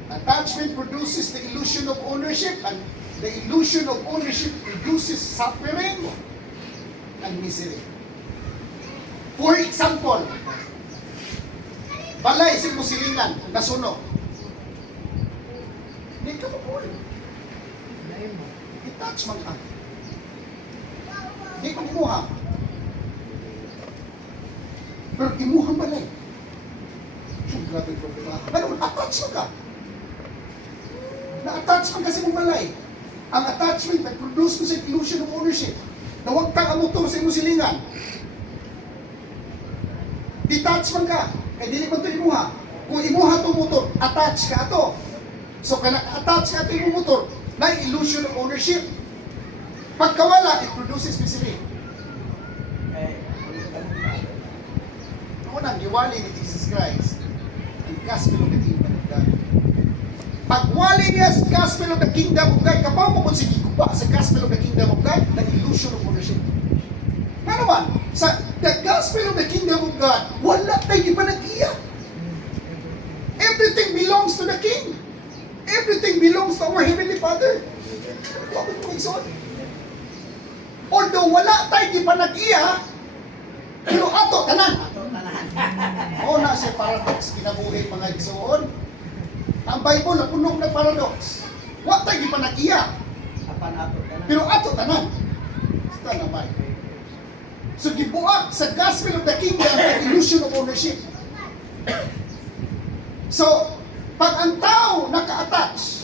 Attachment produces the illusion of ownership, and the illusion of ownership produces suffering and misery. For example, balay sa musilingan, nasunog. Hindi ka mapul. I-touch man ka. Hindi ka kumuha. Pero imuhang balay. Grabe yung problema. Pero attach mo ka. Na-attach man kasi mong balay. Ang attachment nag-produce mo sa illusion of ownership. Na huwag kang amutor sa imong silingan. Detach man ka. Kaya dili man ito imuha. Kung imuha itong motor, attach ka ito. So kaya attach ka ito yung motor, na illusion of ownership. Pagkawala, it produces misery. Noon ang giwali ni Jesus Christ ang gospel of the kingdom of God. Pag wali niya sa gospel of the kingdom of God, kapag mo kung sige ko pa sa gospel of the kingdom of God, na illusion of ownership. Nga naman, sa the gospel of the kingdom of God, wala tayo ipanag-iya. Everything belongs to the King. Everything belongs to our Heavenly Father. Bakit mo igsoon? Although wala tayo ipanag-iya, pero ato, tanan. O na siya paradox, kinabuhi mga igsoon. Ang Bible na punong na paradox. Wala tayo ipanag-iya. Pero ato, tanan. Basta naman. So, gibuak sa gospel of the kingdom ang illusion of ownership. So, pag ang tao naka-attach,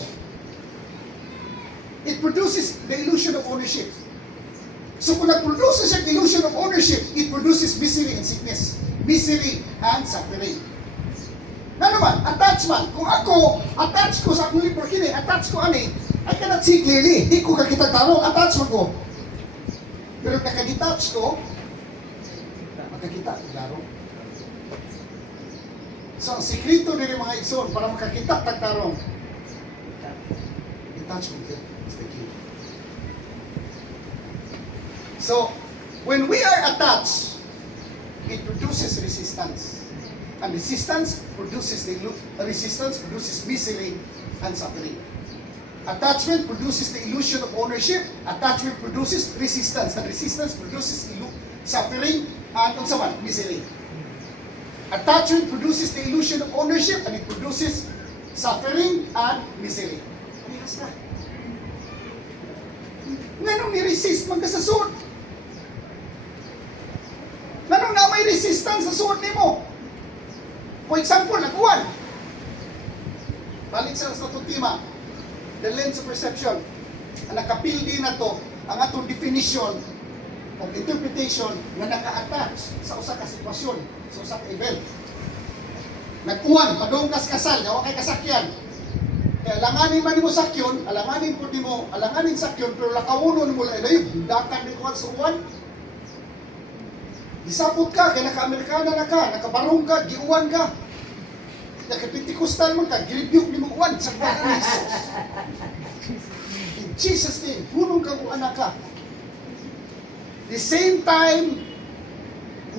it produces the illusion of ownership. So, kung nag-produces ang illusion of ownership, it produces misery and sickness. Misery and suffering. Na naman, attachment. Kung ako, attach ko sa akong Lamborghini, attach ko ani, I cannot see clearly. Di ko kakita taro, attach ko. Pero nakadetach ko, makakita, klaro. So, ang sekreto nila mga igsoon para makakita tagtarong, detachment is the key. So, when we are attached, it produces resistance. And resistance produces misery and suffering. Attachment produces the illusion of ownership. Attachment produces resistance. And resistance produces suffering and misery. Attachment produces the illusion of ownership and it produces suffering and misery. Amihas na. Nganong ni-resist man ka sa suod? Nganong na may resistance sa suod ni mo? For example, nag-uwan. Balik sa itong tema. The lens of perception. Ang nakapildi na to, ang atong definition of interpretation na naka-attach sa usa ka sitwasyon, sa usa ka event. Nag-uwan, padung kas kasal, yawa kay kasakyan. Kaya alanganin man mo sakyon, alanganin po di mo, alanganin sakyon, pero lakawunon mo lang, dakan ni kuwan sa uwan. Isabot ka, kaya naka-Amerikana na ka, nakabarong ka, giuwan ka. Naka-Pentecostal man ka, gilibiyok ni mo uwan sa Christ. In Jesus' name, punong kang uwan ka. The same time,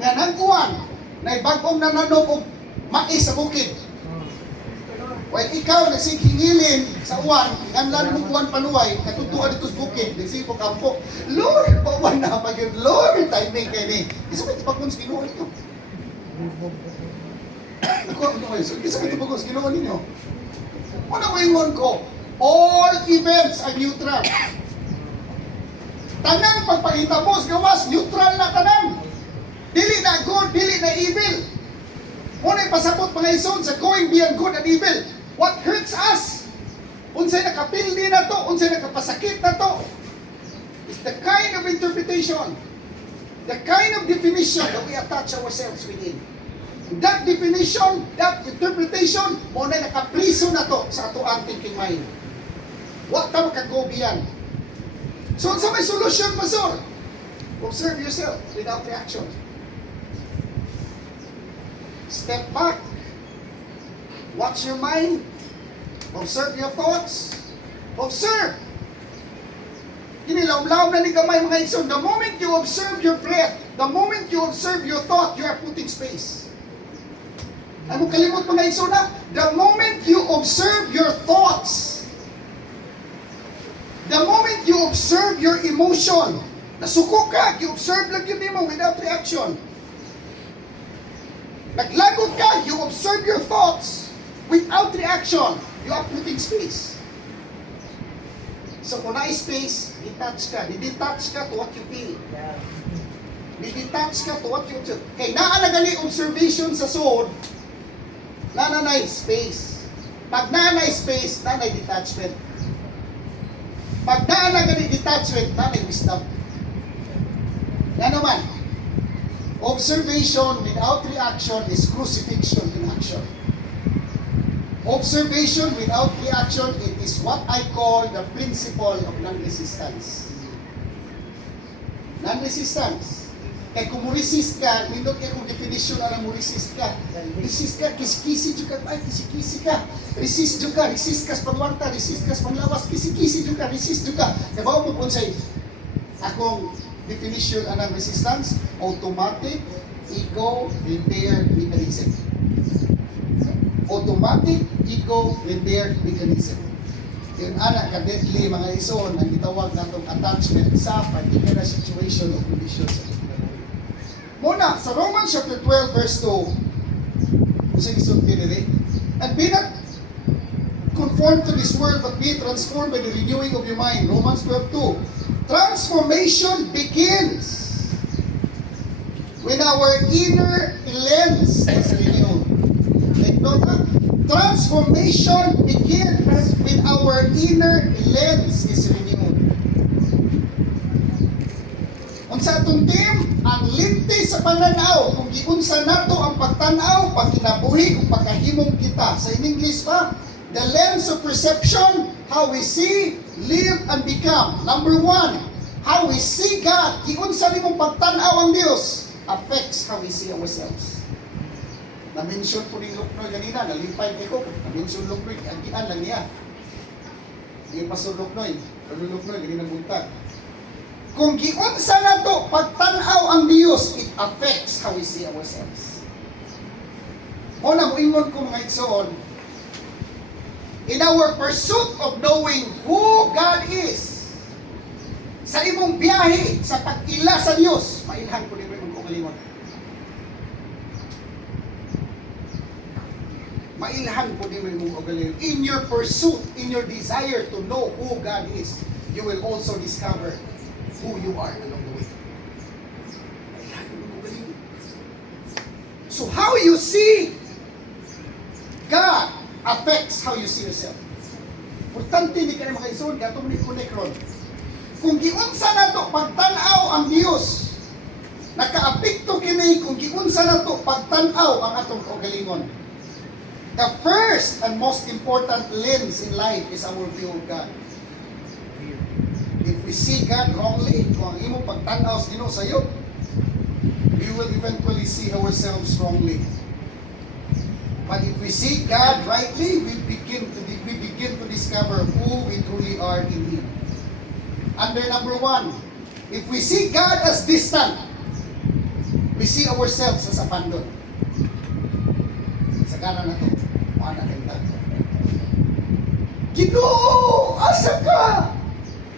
nga nag-uwan, na ibagong nananog o mais sa bukid. While ikaw nagsihingilin sa uwan, inganlan mo uwan panuway, natutuan dito sa bukid, nagsipong kampok, Lord, pawan na pag yun, Lord, timing kayo ni. Isa ba ito pagkong sa Ginoo ninyo? Ako, ano kayo? Isa ba ito pagkong sa Ginoo ninyo? Ano ko ingon ko? All events are neutral. Tanang pagpakita mo sa gawas, neutral na tanang. Dili na good, dili na evil. Muna pasabot mga ison sa going beyond good and evil. What hurts us? Unsay nakapildi na to, unsay nakapasakit na to, is the kind of interpretation, the kind of definition that we attach ourselves within. That definition, that interpretation, muna nakapriso na to sa ato ang thinking mind. What ka makago beyond? So, sa may solution, Pastor, observe yourself without reaction. Step back. Watch your mind. Observe your thoughts. Observe. Kinilaw-law na ni kamay mga igsoon. The moment you observe your breath, the moment you observe your thought, you are putting space. Ano kalimot mga igsoon na? The moment you observe your thoughts, the moment you observe your emotion, nasuko ka, you observe lang yun mo without reaction. Naglagot ka, you observe your thoughts without reaction. You are putting space. So kung na space, detach ka. Detach ka to what you feel. Detach ka to what you observe. Kaya naalagali observation sa soul, nanay space. Pag nanay space, nanay detachment. Pag naalagali detachment, nanay wisdom. Yan naman. Observation without reaction is crucifixion in action. Observation without reaction, it is what I call the principle of non-resistance. Non-resistance. Kaya kung mo resist ka, nindot kaya kung definition na mo resist ka. Resist ka, kisi-kisi juga ay kisi-kisi ka. Resist juga, resist ka sa pangwarta, resist ka sa panglawas, kisi-kisi juga, resist juga. Kaya ba mo kung say, akong definition anang resistance, automatic ego repair mechanism. Automatic ego repair mechanism. Yung anak ka-deadly mga ison ang gitawag natong attachment sa particular situation o conditions. Muna, sa Romans chapter 12 verse 2, kung sa isulti nila, and be not conformed to this world, but be transformed by the renewing of your mind. Romans 12:2. Transformation begins when our inner lens is renewed. Take note, ha? Transformation begins when our inner lens is renewed. Unsa atong team, ang linti sa pananaw, kung giunsa nato ang pagtanaw, pagkinabuhi, kung pagkahimong kita. Sa in English pa, the lens of perception, how we see, live, and become. Number 1, how we see God. Giunsa nimong pagtanaw ang Dios affects how we see ourselves. Na-mention po ni Luknoy kanina, nalipay ko. Na-mention Luknoy, agian lang niya. Yung Pastor Luknoy, kanina buntag. Kung giunsa na to, pagtanaw ang Diyos, it affects how we see ourselves. Una, muingon ko mga igsoon, in our pursuit of knowing who God is, sa imong biyahe, sa pag-ila sa Diyos, mailhan ko ni Raymond Kugalingon. Mailhan po ni Raymond Kugalingon. In your pursuit, in your desire to know who God is, you will also discover who you are along the way. Mailhan po ni Kugalingon. So how you see God affects how you see yourself. Importante ni kayo mga ison, gato mo ni Kunekron. Kung giunsa na to pagtanaw ang Dios, nakaapekto kini kung giunsa na to pagtanaw ang atong kaugalingon. The first and most important lens in life is our view of God. If we see God wrongly, kung ang imong pagtanaw sa Ginoo sayo, we will eventually see ourselves wrongly. But if we see God rightly, we begin to discover who we truly are in Him. Under number 1, if we see God as distant, we see ourselves as abandoned. Sa kanan na to, mana kanta. Ginoo, asa ka?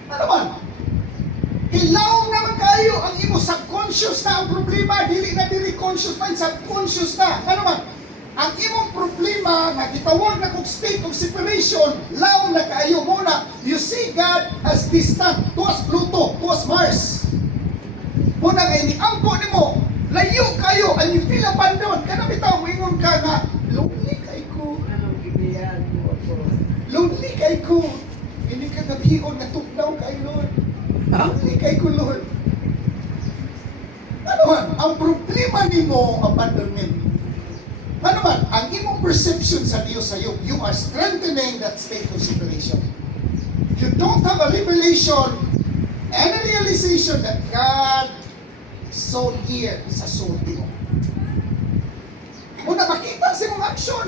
Ano man? Hilawong naman kayo ang imo subconscious na ang problema, dili na dili conscious mind, subconscious na. Ano man? Ang imong problema na gitawag na kong state of separation, laong na kaayo mo na, you see God as distant, tuwas Pluto, tuwas Mars. Muna ngayon, niangko ni mo, layo kayo, and you feel abandoned. Kana bitaw, ingon ka nga, lonely kay ko. Lonely kay ko. Hindi ka nabiyon, natugnaw kay Lord. Lonely kay ko, Lord. Ano man, ang problema ni mo, abandonment. Ano man, ang imong perception sa Diyos sa'yo, you are strengthening that state of separation. You don't have a revelation and a realization that God is so near sa soul mo. Muna makita sa imong action.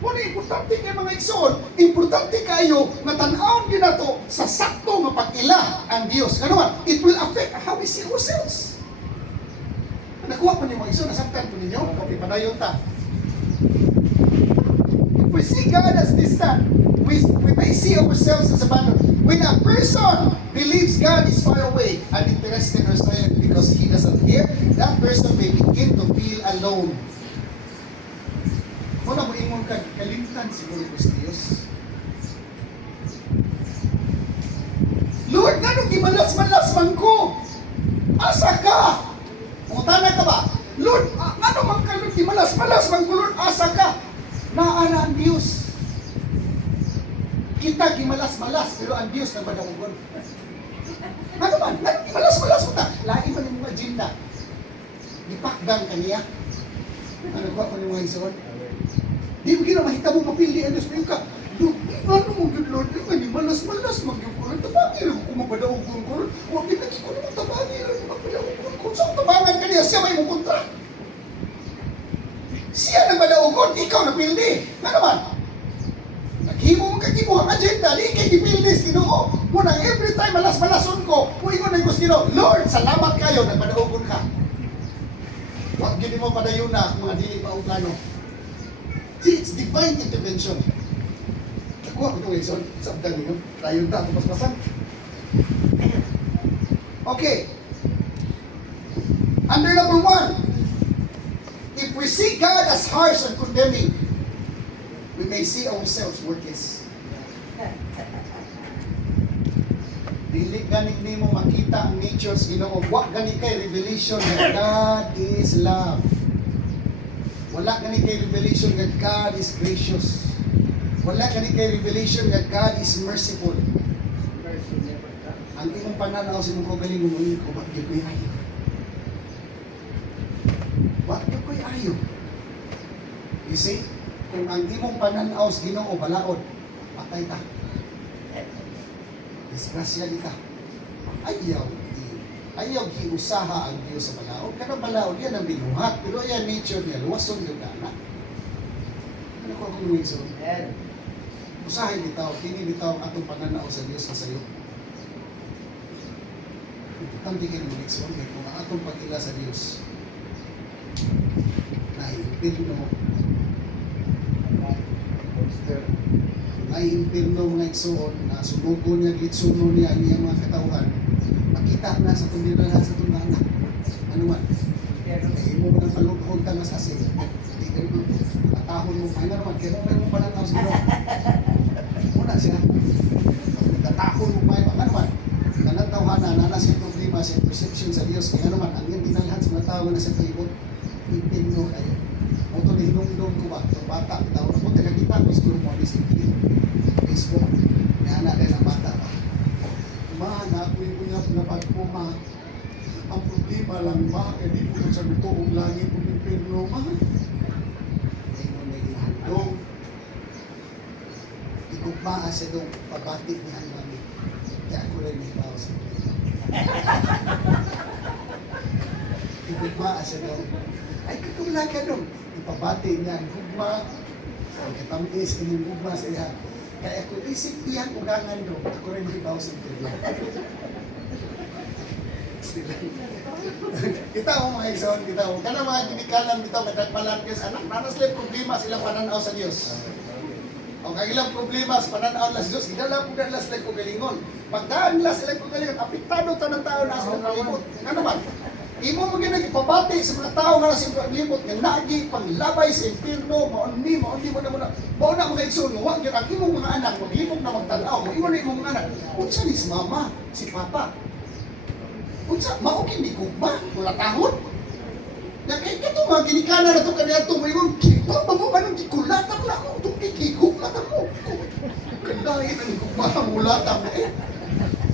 Muna importante kay mga igsoon, importante kayo na tan-awon yun na to sa sakto nga pag-ila ang Diyos. Ano man, it will affect how we see ourselves. Nakuha po niyo mga igsoon, nasaktan po ninyo, okay, padayon ta. If we see God as distant, we may see ourselves as abandoned. When a person believes God is far away, uninterested or silent because he doesn't hear, that person may begin to feel alone. Muna mo ingon ka, kalimtan siguro ko sa Diyos. Lord, ganong gimalas-malas man ko? Asa ka? Mutana ka ba? Lord, ano man ka, Lord, gimalas-malas man ko, Lord, asa ka? Naana ang Diyos. Kita gimalas-malas, pero ang Diyos nagmadaugon. Ano man? Gimalas-malas mo ta. Lain man yung mga agenda. Gipakdang kaniya. Ano ko yung mga ison? Di mo ginamahita mo mapili ang Diyos mo yung ka. Lord, ano mo yun, Lord? Yung nga, malas-malas mag-yung tabangin lang kung magbadaugon ko. Huwag din ko naman tabangin lang magpadaugon ko. Saan tabangan ka niya? siya may mong kontra. Siya nang madaugon, ikaw na pildi. Nga naman, naghimo mo kagimo ang agenda, di kay gipildis Ginoo. Muna every time malas-malason ko, muingon na gusto Ginoo, Lord, salamat kayo, nagmadaugon ka. Wag gini mo padayon na mga dili pa og plano. See, it's divine intervention. Nakuha ko itong lesson, sabdan ninyo, tayo na, tapos-pasan. Okay. Under number 1, if we see God as harsh and condemning, we may see ourselves worthless. Dili ganing nimo makita ang nature sa Ginoo. Wa gani kay revelation that God is love. Wala gani kay revelation that God is gracious. Wala gani kay revelation that God is merciful. Ang imong pananaw sa imong kagalingon mo ko ba gyud koy ayo. Wa gyud koy ayo. You see, kung ang imong pananaw sa Ginoo balaod, patay ta. Disgrasya kita. Ayaw giusaha ang Dios sa balaod. Kada balaod yan ang binuhat, pero yan nature niya, luwason yung dana. Ano ko akong luwiso? Usahay bitaw, kini bitaw atong pananaw sa Dios sa sayo. Importante kayo ng luwiso, kung ang atong pag-ila sa Dios, naiimpirno mga igsoon na sumugo niya, litsuno niya ang iyang mga katauhan, makita na sa tumirahan sa tumana. Ano man? Kaya mo mo ng kalugod ka na sa asin. Hindi ka naman, matahon mo pa naman, kaya mo pa pananaw sa Ginoo. Muna siya. Tatahon mo pa ano man? Nanatawhan na, nanas yung problema sa perception sa Diyos. Kaya naman, ang yung dinalhan sa mga tao na sa palibot, impirno kayo. Moto na hinungdong ko ba? Ito bata, tao na po, tagakita, gusto mo ni Sipin. Facebook, may anak din ang bata ba? Ma, nakuy-uyap na pagpuma. Ang problema lang ba, eh di po sa lutoong langit kung impirno, ma. Ay mo na ihandong. Ikugmaan siya doon, pabati niya ang langit. Kaya ako rin may bawas sa problema. Ikugmaan siya doon. Ay, katula ka doon. Ipabati niya ang gugma. Ang katamis, ang gugma sa iya. Kaya kung isip iyan ugangan doon, ako rin may bawas sa problema. Kita mo mga igsoon, kita mo. Kana mga ginikanan dito, matagpalan Diyos. Anak, nanaslit problema silang pananaw sa Diyos. O kaya ilang problema sa pananaw na sa Diyos, hinala po nila sila kugalingon. Pagdaan nila sila kugalingon, apiktado tanang tao na sila kalimot. Ano man? Imo mo ginagipabati sa mga tao nga sa kalimot, nga nagi, panglabay sa impirno, maunni mo na muna. Mao na mga igsoon, huwag yun, ang imong mga anak, maglibog na magtanaw, mo iwan na imong mga anak. Unsa ni si mama, si papa? Unsa, maugin ni Gugma, mula tahon? Na kay kato mga ginikana na ito kanina ito, may mga kito, mamumanong gikulatan na ako, itong kikiguklatan mo. Kandahin ang Gugma, mulatan mo eh.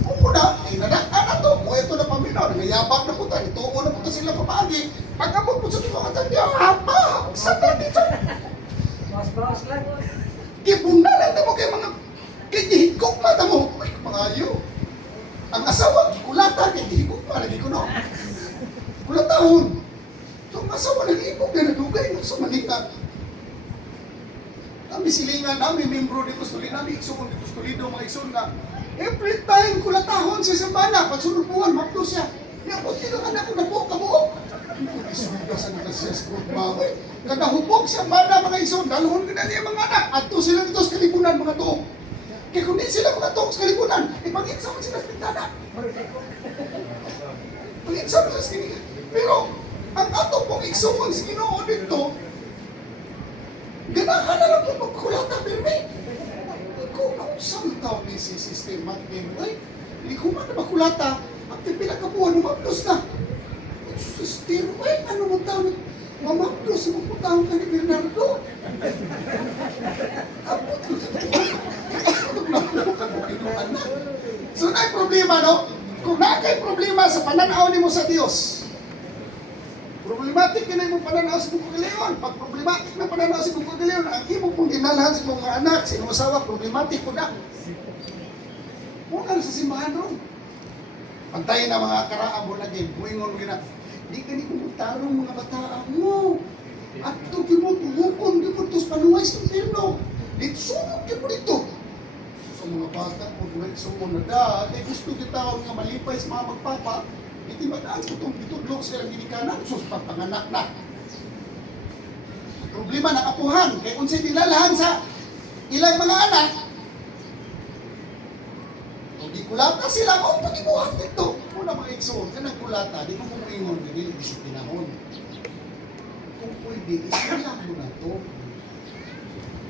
Kung na, inanakaan na ito, kung ito na paminaw, nangayabak na po tayo, ituo na po ito sila pamagi. Pagkabot po sa mga tanda, hapa, sana dito. Mas lang. Kibunalan na mo kay mga, kay gihigok mata mo, ay, mga ayo. Ang asawa, kulata, kay gihigok pa, lagi ko no. Kulatahon. So, ang asawa, nag-ibog na nadugay, sa malika. Kami silingan, namin membro dito, stuli namin, iksun, dito, stulido, mga iksun na, every time kulatahon sa sambana, pag sunod buwan, maplo siya. Yan po, tino anak ko na po, kabuok. Isugasan na siya sa Gugma. Kada hubog siya, bana mga iksun, daluhon ka na niya mga anak, at to sila dito sa kalibunan, mga to. Kaya kung di sila mga to sa kalibunan, ipag-exam sila sa pintana. Pag-exam sila sa kinikan. Pero, ang ato pong iksun sa Ginoo dito, ganahan na lang po magkulata, pirmi. Kung saan tao ni si Sister Magdalene, ay, likuman na makulata, ang pinakabuhan, umaplos na. Sister, ay, ano mo tao? Mamaplos, magputang ka ni Bernardo. So, na problema, no? Kung na problema sa pananaw ni mo sa Diyos, problematic na imong pananaw sa imong kagalion. Pag problematic na pananaw sa imong kagalion, ang imong pong dinalhan sa imong mga anak, sa imong asawa, problematic po na. Muna sa simbahan ron. Pantayin na mga karaang mo lagi, kuingon mo gina, di ka ni kumuta tarong mga bataan mo. At ito kinutulukon, di po ito panuway sa impirno. Litsunog di po dito. Sa mga bata po, sumo na da, kaya gusto kita nga malipay sa mga magpapa, iti mag-aan ko itong bitudlok sa ilang ginikanan, sus, pagpanganak na. Problema na kapuhan, kaya kung siya dinalahan sa ilang mga anak, kung di kulata sila, o pag-ibuhan dito. Una mga igsoon, ka nagkulata, di mo kumuingon, hindi disiplinahon. Kung pwede, isipinahan mo na to.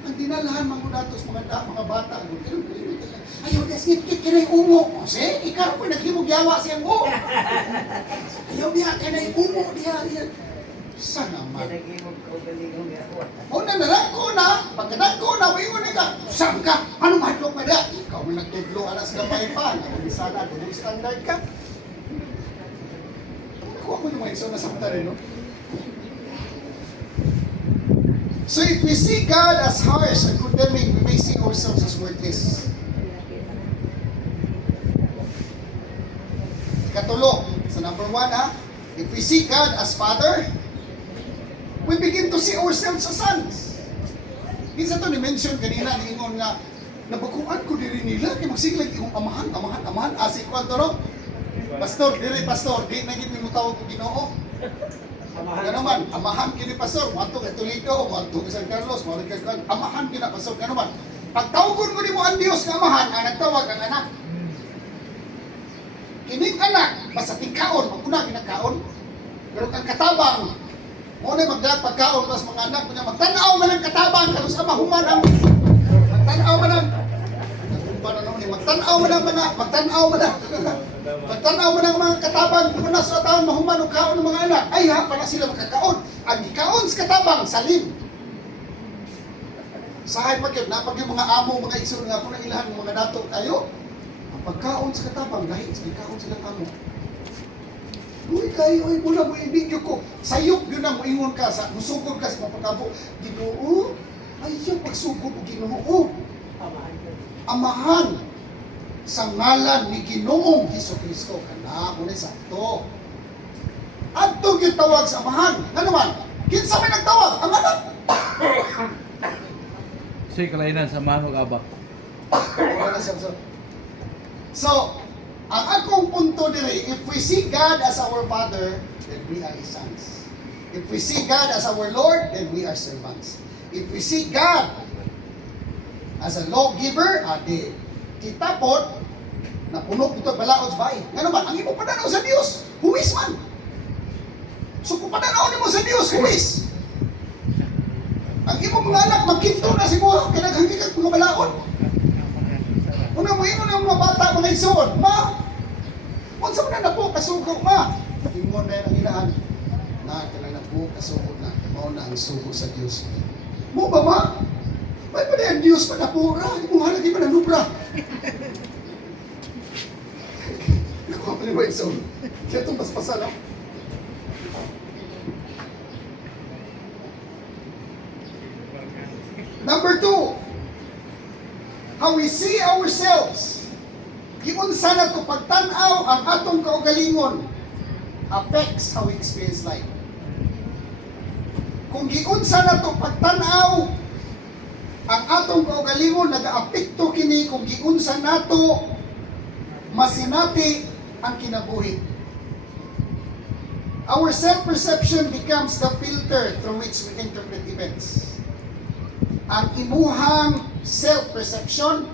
Ang dinalahan mga datos, mga bata, ayaw, desngit-kit ka na yung umo. O siya, ikaw ko naghimog yawa siyang umo. Ayaw niya ka na yung umo. Saan naman? O nanarako na, pagkanako na, wingon ka. Saan ka? Ano mahadlok na da? Ikaw may nagtudlo, alas gamay pa. Nakunin sana, double standard ka. Nakuha ko yung mga iso na sakta rin, no? So if we see God as harsh and condemning, we may see ourselves as worthless. Ikatulo, so number 1 if we see God as Father, we begin to see ourselves as sons. Minsan ito ni-mention kanina, niingon nga, nabakuan ko diri nila, kaya magsiglag yung amahan, asik ko ito, no? Pastor, di naging minutawag ko Ginoo. Kaya naman, amahan kini pastor, mato kay Toledo, mato kay San Carlos, mato kay San, amahan kina pastor. Kaya naman, pagtawagon mo ni mo ang Diyos nga amahan, ang nagtawag ang anak. Kining anak, basta tingkaon, maguna pinagkaon. Pero kang katabang, mo na magdalag pagkaon, tapos mga anak mo niya, magtanaw man ang katabang, kalos ama human ang, magtanaw man ang, magtanaw mo ng mga katabang muna sa taon mahuman o kaon ng mga anak. Ay ha, para sila makakaon. Ang ikaon sa katabang, salim. Sahay pag yun, napag yung mga amo, mga isun nga po na ilahan ng mga dato tayo. Ang pagkaon sa katabang, dahil sa ikaon silang amo. Uy kayo, uy muna mo yung video ko. Sayop yun ang moingon ka, musugod ka sa mapagkabo. Ginoo, ayaw pagsugod o Ginoo. Amahan sa ngalan ni Ginoong Hesus-Kristo. Kana mo na sakto. Adto gyud tawag sa amahan. Nga naman, kinsa may nagtawag? Ang anak. Say kalainan sa manog aba. Wala na siya. So, ang akong punto diri, if we see God as our Father, then we are His sons. If we see God as our Lord, then we are servants. If we see God as a lawgiver, kita po, napuno ito balaod sa bahay. Nga naman, ang imo padanaw sa Diyos, huwis man. So kung padanaw ni mo sa Diyos, huwis. Ang imo mga anak, magkinto na siguro, kinaghanggikan mga balaod. Una mo ino ng mga bata, mga isuon, ma, unsa mo na po, kasugo, ma. Ingon na yung inahan, na kailangan na po, kasugo na, mauna ang sugo sa Diyos. Mo ba, ma? May pa na Diyos pa na pura, imuha lagi pa na nubra. Nakuha pa ni ba yung kaya itong paspasan, no? Number 2, how we see ourselves. Giunsa na ito pagtanaw ang atong kaugalingon affects how we experience life. Kung giunsa na ito pagtanaw ang atong kaugalingon nag-aapekto kini kung giunsa nato masinati ang kinabuhi. Our self-perception becomes the filter through which we interpret events. Ang imuhang self-perception,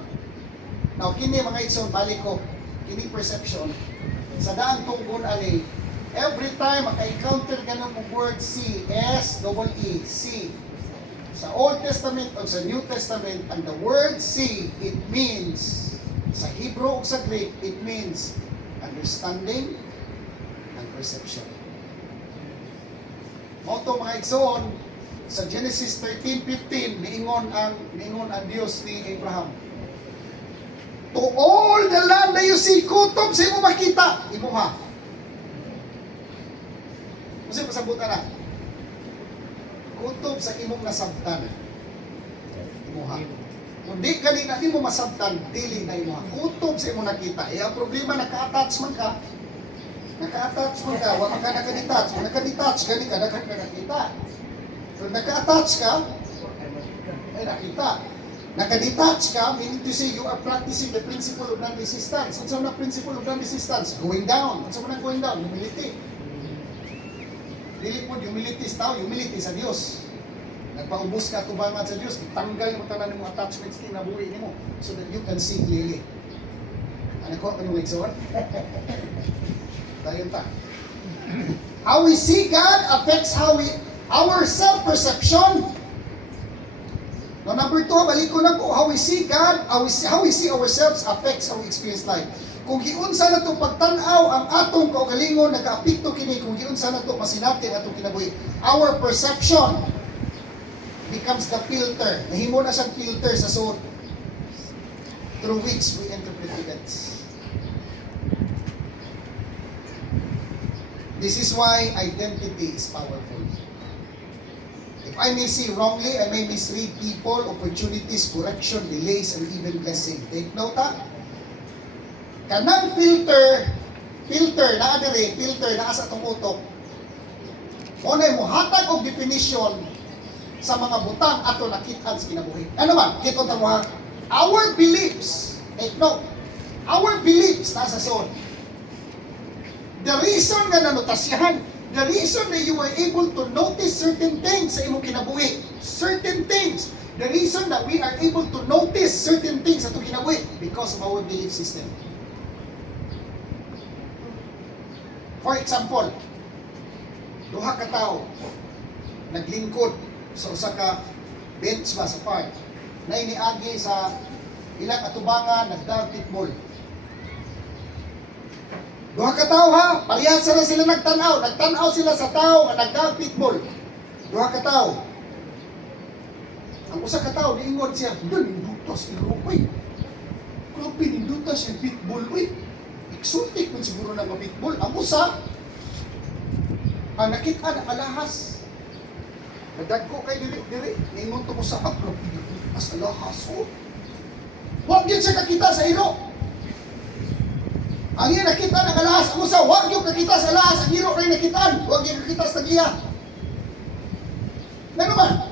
now kini mga igsoon, balik ko, kini perception, sa daan tungkol ani, every time maka-encounter ganun mong word C, S-E-E, C, sa Old Testament o sa New Testament, ang the word see, it means, sa Hebrew o sa Greek, it means understanding and perception. Moto mga igsoon, sa Genesis 13:15, niingon ang Diyos ni Abraham. To all the land that you see, kutob sa imo makita, imuha. Kasi pasabutan na. Kutob sa imong nasabtan. Imuha. Kung di ganina di mo masabtan, dili na imuha. Kutob sa imong nakita. Ang problema, naka-attach man ka. Naka-attach mo ka, wala ka naka-detach. Kung naka-detach ka, di ka nakakita. Kung naka-attach ka, ay nakita. Naka-detach ka, meaning to say you are practicing the principle of non-resistance. Ano na principle of non-resistance? Going down. Ano na going down? Humility. Dili po, humility sa tao, humility sa Diyos. Nagpaubos ka tubangan sa Diyos, itanggal mo tanan ng mga attachments kinabuhi mo so that you can see clearly. Ano ko? Anong exhort? Dayon ta. How we see God affects our self-perception. Now, number 2, balik ko na po, how we see God, how we see ourselves affects how we experience life. Kung giunsa na to pagtanaw ang atong kaugalingon, nag-aapekto kini, kung giunsa na to masinati ang atong kinabuhi. Our perception becomes the filter. Nahimo na siyang filter sa soul through which we interpret events. This is why identity is powerful. If I may see wrongly, I may misread people, opportunities, correction, delays, and even blessing. Take note ha? Kanang filter na sa itong utok. Unay mo, hatag og definition sa mga butang ato nakitaan sa kinabuhi. Ano man? Kiton ta mo ha? Our beliefs, take note, our beliefs nasa soul. The reason nga nanotasyahan, the reason that you were able to notice certain things sa imong kinabuhi, certain things, the reason that we are able to notice certain things sa itong kinabuhi, because of our belief system. For example, duha ka tao, naglingkod sa usa ka bench ba sa park, na iniagi sa ilang atubangan, nagdagpit mall. Duha ka tao ha, parehas na sila nagtanaw sila sa tao nga nagdagpit mall. Duha ka tao. Ang usa ka tao, niingon siya, nindutas ni Rupay. Kung pinindutas siya pitbull, exotic man siguro na mapitbull. Ang usa, ang nakita na alahas. Nadagko kay diri, niingon to ko sa akro, pinindutas alahas. Huwag yun siya kakita sa iro. Ang iya nakita ng alahas, ang usa, huwag yun kakita sa alahas, ang iro rin nakitaan, huwag yun kakita sa giya. Ano man?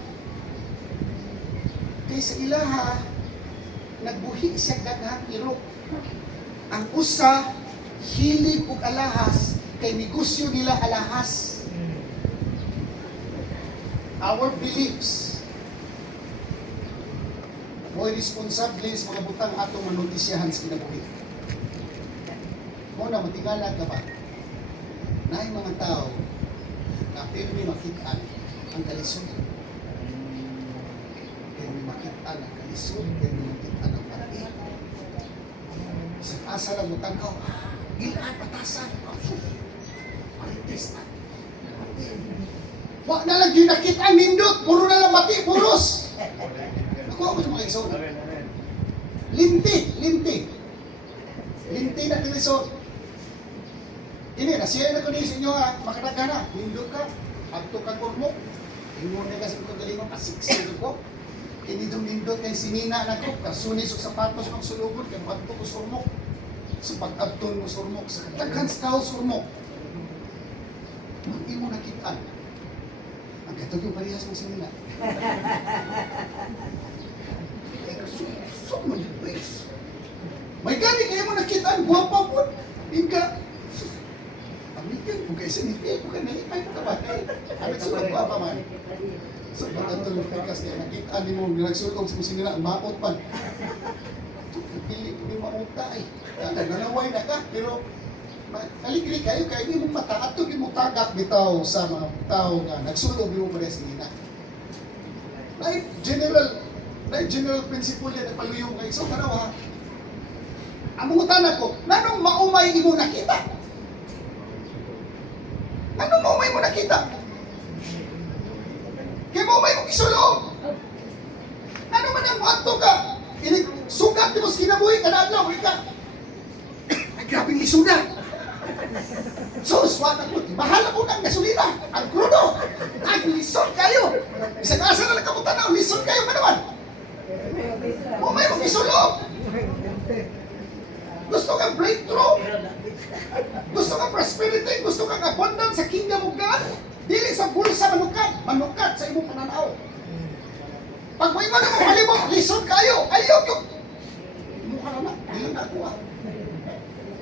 Kaya sa ilaha, nagbuhi siya daghang iro. Ang usa, hilig og alahas, kay negosyo nila alahas. Our beliefs, mo'y responsable sa mga butang atong manotisyahan sa kinabuhi. Muna, matingala ka ba? Na yung mga tao na pirmi makitaan ang kalisod. Pirmi makitaan ang kalisod, pirmi makitaan ang pati. Sa asa lang mo tanaw, ilaan patasan. Marites na. Wag na lang yung nakitaan nindot, puro na lang mati, puros. Ako ako sa mga isod. Linti na kalisod. Ini na siya na ko ni sa inyo ha, makadaghan na, hindot ka, agto ka kurmok, ingon na kasi ko galing mo, kasiksig ko, kinidong hindot kay sinina na ko, kasunis o sapatos ng sulugon, kay magto ko surmok, sa pag-agton mo surmok, sa kadaghan sa tao surmok, mag-imo nakitaan, ang katog yung parehas mong sinina. So man, please. May gani kayo mo nakitaan, guwapa po, hingga, pamitin kung kayo sinipil, kung kayo nalipay ko ka ba? Amit sa pa man. So, ba't ito ng pikas niya, nakita ni mo, nagsulong sa musin nila, maot pa. Pili ko yung mauta eh. Nanaway na ka, pero naligri kayo, kaya hindi mo mataat, ito mo tagak bitaw sa mga tao nga, nagsulong mo pa rin sa nina. Na general principle yan, napaluyong kayo. So, kanawa, ang mga tanak ko, nanong maumay mo nakita? Anong maumay mo nakita? Kaya maumay mo isulong. Ano man ang mato ka? Sugat mo sa kinabuhi ka na adlaw, ka. Ay, grabing isuda. So, swata ko, mahal ako ng gasolina. Ang krudo. Ay, lisod kayo. Isang asa na lang kamutanaw, lisod kayo ka naman. Maumay mo isulong. Gusto kang breakthrough? Gusto ka prosperity, gusto ka abundance sa kingdom of God. Dili sa bulsa manukat sa imong pananaw. Pag mo ingon mo malibok, lison kayo. Ayaw ko. Mo ka na, dili na ako.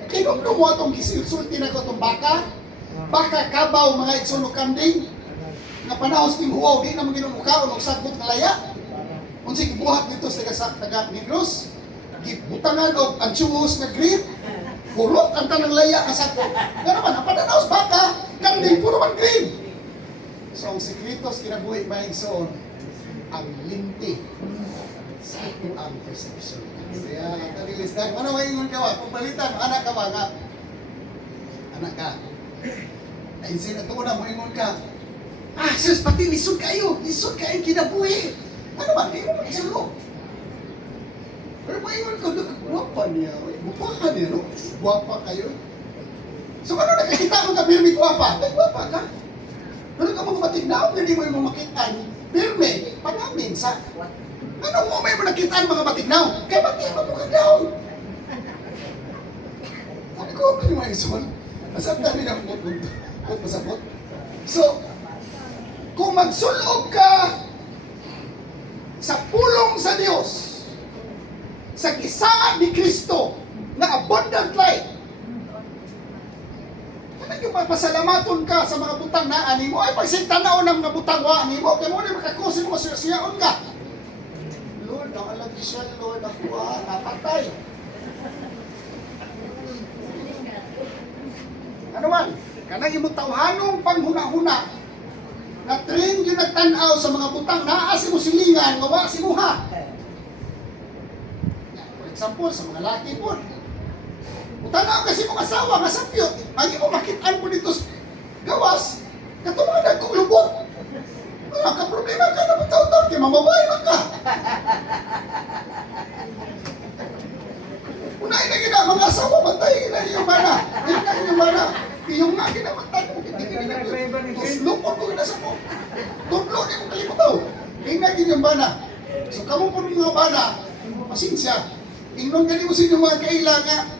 Kinumdum mo atong gisulti na ko itong baka. Baka kabaw mga igsunog kanding. Nga panahos ting huwaw, di na maginunukaon o sagot na laya. Unsig buhat dito sa taga Negros. Gibutangan og antiuhos na grip. Purot ang tanang laya kasakot. Nga naman, ang panahos baka, kanding puro man green. So ang sekretos kinabuhi maigsoon, ang linti sa ito ang perception. Kaya, talilis na, ano maingon ka ba? Kung balitan, anak ka ba nga? Anak ka. Ay, sin ito na, maingon ka. Sus, pati lisod kayo kinabuhi. Ano ba? Kayo mo magsulong. Pero maingon ka, guwapa niya. Guwapa niya, no? Guwapa kayo. So, ano nakakita mo ka, Birmi, guwapa? Ay, guwapa ka. Pero ka mga matignaw, hindi mo yung makitaan. Birmi, panamin sa... Ano mo may nakitaan mga matignaw? Kaya ba't di mo kagnaw? Sabi ko, ano yung mga ison? Nasaan kami ng punto? Kung pasapot? So, kung magsulog ka sa pulong sa Diyos, sa gisaan ni Kristo, na abundant life, ano yung papasalamaton ka sa mga butang na ani mo? Ay, pag sintanaw ng mga butang wa ani mo, kaya mo na makakusin mo, siyaon ka. Lord, ang alagi siya, Lord, ako napatay. Ano man? Kanang imong tawhanong panghuna-huna na train yung nagtanaw sa mga butang naa si mo silingan, nga wa si muha. For example, sa mga laki po. Tanaw kasi mong asawa, nga sapyot. Ay mo makitaan po dito gawas. Katumanan kong lubot. Wala ka problema ka na magtaw-taw. Kaya mamabay man ka. Unahin na gina, mga asawa, bantayin na yung mana. Hindi na yung mana. Yung nga ginamatan mo. Tuslupon ko na sa mo. Tuplo na yung kalibutaw. Hindi na yung mana. So kamo po mga mana, pasensya. Ingnon ka mo sa inyong mga kailangan.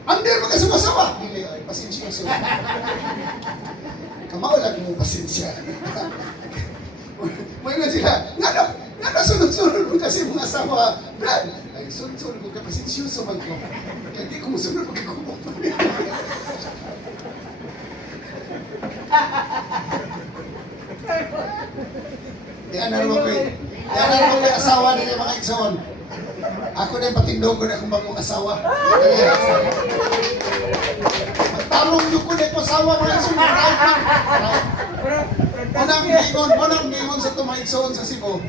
Under magkasama-sama. Hindi, ay, pasensya sa kamao lagi mo pasensya. May nga sila, nga sunod-sunod mo kasi mga asawa. Brad, ay sunod-sunod mo ka pasensyoso man ko. Kaya di ko musunod magkakumot mo. Yan na naman ko yung asawa nila mga igsoon. Ako na yung patindog ko na akong bagong asawa. Magtarong nyo ko na yung asawa mga igsoon. Unang gingon sa tumaigsoon sa Cebu.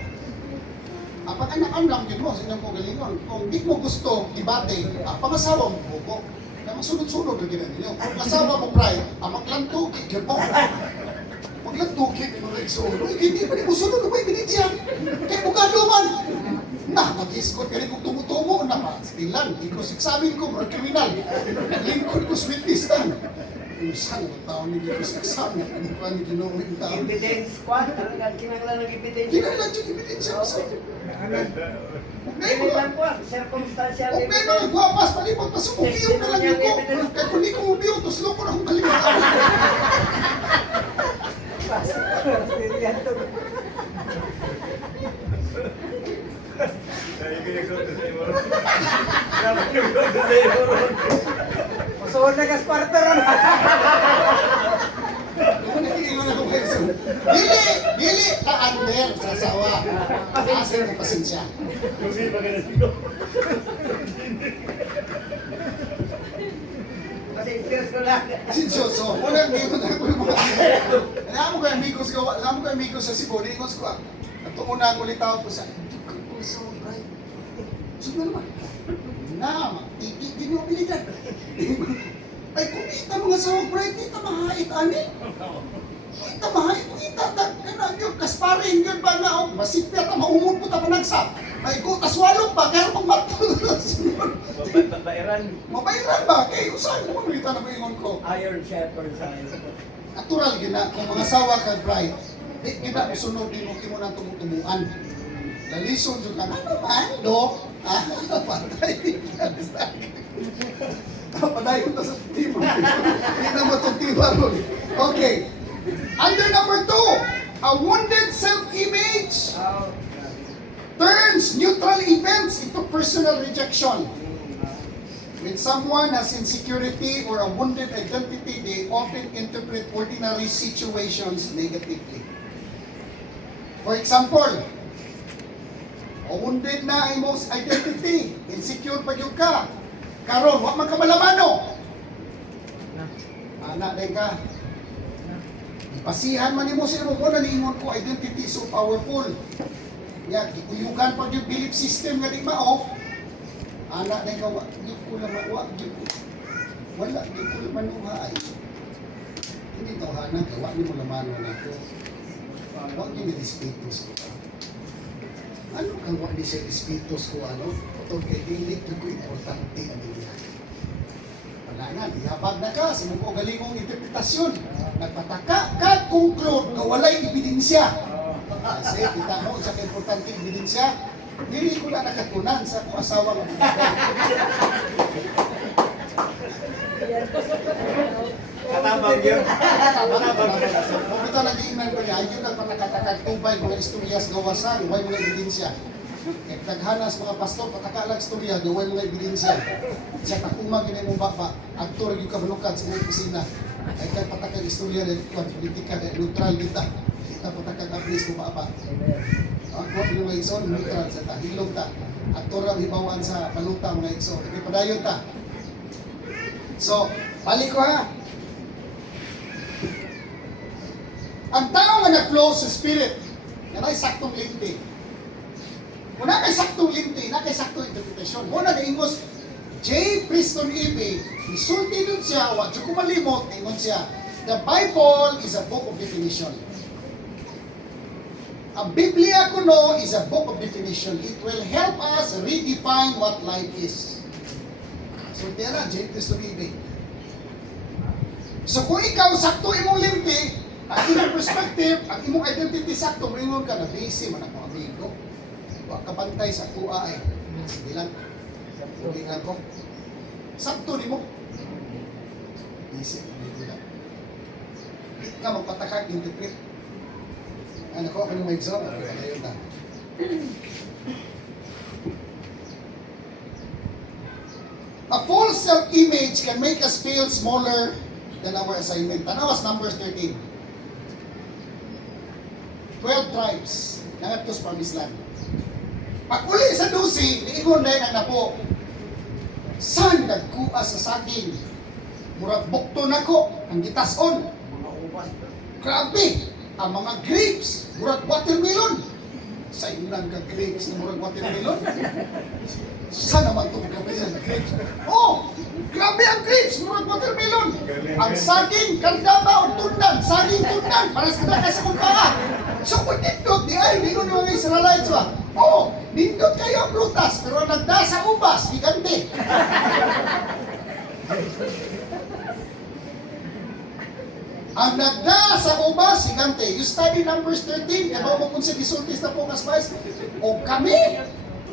Pag anak-an lang yun mo, sinyang ko galingon. Kung di mo gusto, debate, pangasawa mo buko. Na masunod-sunod na ginag ninyo. Kung asawa mo, Bray, maglantugit yun po. Maglantugit yung mga igsoon. Hindi pa rin mo sunod, may binidyan. Kaya bukado man. Mag-escort ka rin kung tumutumo na stilan, ikos-examine ko, mga kriminal. Lingkod ko witness lang. Kung saan ang tao ni ikos-examine, ano pa ni ginawin tao? Evidence ko, kinaglan ng evidence. Kinaglan yung evidence siya. Hindi lang po, circumstantial Huwag na yung mga guwapas, palipot, pasumukiyo na lang yung ko. Kaya kung di ko umiyo, tuslo ko na akong kalimutan. Masuod na kas kwarto ron. Dili ka under sa asawa. Asin mo pasensya. Pasensyoso lang. Sinsoso. Unang gingon ako yung mga alam mo kayo amigos sa Cebu, ningos ko. At una ko litawag ko sa so right. So naman. Di nyo abilidad. Ay kung kita mga sawag bright, kita mahait ani. Kita mahait, kita kana yung kasparing yun ba nga masipya ta maumod po ta panagsa. Ay ko taswalong pa kaya pag matus. Mabairan ba? Kaya usahin mo kita na maingon ko. Iron shepherd sa Natural gina kung mga sawa ka bright. Di gina usunod din mo kimo nang tumutumuan. Lalisod yung ka, ano man, Dok? Patay. Padayon to sa team. Hindi na mo itong team ron. Okay. Under number 2, a wounded self-image turns neutral events into personal rejection. When someone has insecurity or a wounded identity, they often interpret ordinary situations negatively. For example, o wounded na ang imong identity, insecure pa gyud ka. Karon, wa man ka malamano. Anak din ka. Pasihan man nimo sila mo na niingon ko identity so powerful. Ya, gikuyugan pa yung belief system nga di mao. Anak din ka, di ko lang mawa, wala, di ko lang manuhay. Hindi to hanang ka, wa ni mo lamano na ko. Huwag niyo ni-dispitos ko. Ano kang wak di siya dispitos ko, ano? Ito kay dilit ko importante ang diyan. Wala nga, dihabag na ka, sa mga galingong interpretasyon. Nagpataka ka, conclude na walay ebidensya. Kasi kita mo, sa importante ebidensya, hindi ko na nakatunan sa kong asawa ng Katabang yun. Kung ito nag-iinan ko niya, ayun ang panatakag tubay, mga istoryas gawasan, huwag mga ebidensya. Naghanas mga pastor, patakalag istorya, huwag mga ebidensya. Sa takuma, ginay mong bapa, aktor yung kabalukan sa mga opisina. Ay kag patakag istorya, politika, neutral kita. Kita patakag ablis mo bapa. Huwag yung mga igsoon, neutral sa ta, hilong ta. Aktor ang hibawan sa paluta mga igsoon. Kaya padayon ta. So, balik ko ha. Ang tao nga nag-flow sa spirit, yan ay saktong linti. Kung na kay saktong linti, na kay saktong interpretasyon. Muna na ingos, J. Preston Eby, isulti nun siya, wag siya kumalimot, ingon siya, the Bible is a book of definition. Ang Biblia kuno is a book of definition. It will help us redefine what life is. So, tira, J. Preston Eby. So, kung ikaw sakto imong linti, ang imong perspective, ang imong identity sakto, ringon ka na busy man ako amigo. Wa ka pantay sa kuha ay. Sige lang. Sige lang ko. Sakto ni mo. Busy, amigo lang. Di ka magpatakag, interpret. Ano ko, ako yung may exam, ayun na. A false self-image can make us feel smaller than our assignment. Tanawas numbers 13. 12 tribes nangatos promised land. Pag uli sa 12, niingon na ang napo. San nagkuha sa saging? Murag bukto na ko ang gitason. Mga ubas. Grabe! Ang mga grapes, murag watermelon. Sa ilang ka grapes na murag watermelon. Saan naman itong grabe sa grapes? Oh! Grabe ang grapes, murag watermelon. Ang saging, kandaba o tundan. Saging tundan, para sa kadaka sa kumpara. So kung nindot, di ay, ningon yung mga Israelites ba? Oo, nindot kayo ang prutas, pero nagdasa ubas, gigante. Ang nagdasa ubas, gigante. You study Numbers 13, kaya ba mo kung sa gisultis na po kasbais? O kami,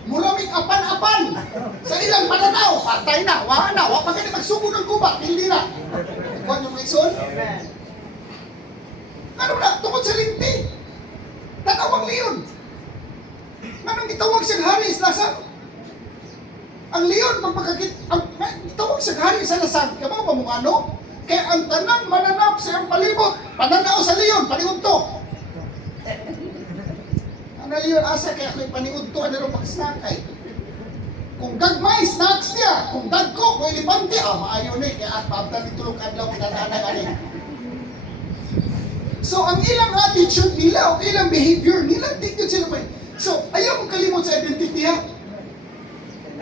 muraming apan-apan. Sa ilang pananaw, patay na, wala na, wala pa kayo magsugo ng gubat, hindi na. Huwag yung reason. Amen. Ano na, tungkol sa linti. Tatawang leon. Anong itawag siyang hari sa lasang? Ang leon, itawag siyang hari sa lasang. Kaya ba mong ano? Kaya ang tanang mananap sa iyong palibot. Pananaw sa leon, paningod to. Ano leon, asa kaya ako'y paningod to, ano rin pakisnakay. Kung gagmay, snacks niya. Kung dagko, kung ilipante, maayon eh. Kaya at pabda ni tulog adlaw, kinatana ka rin. So, ang ilang attitude nila, o ilang behavior nila, tignan sila may. So, ayaw mong kalimot sa identity ha.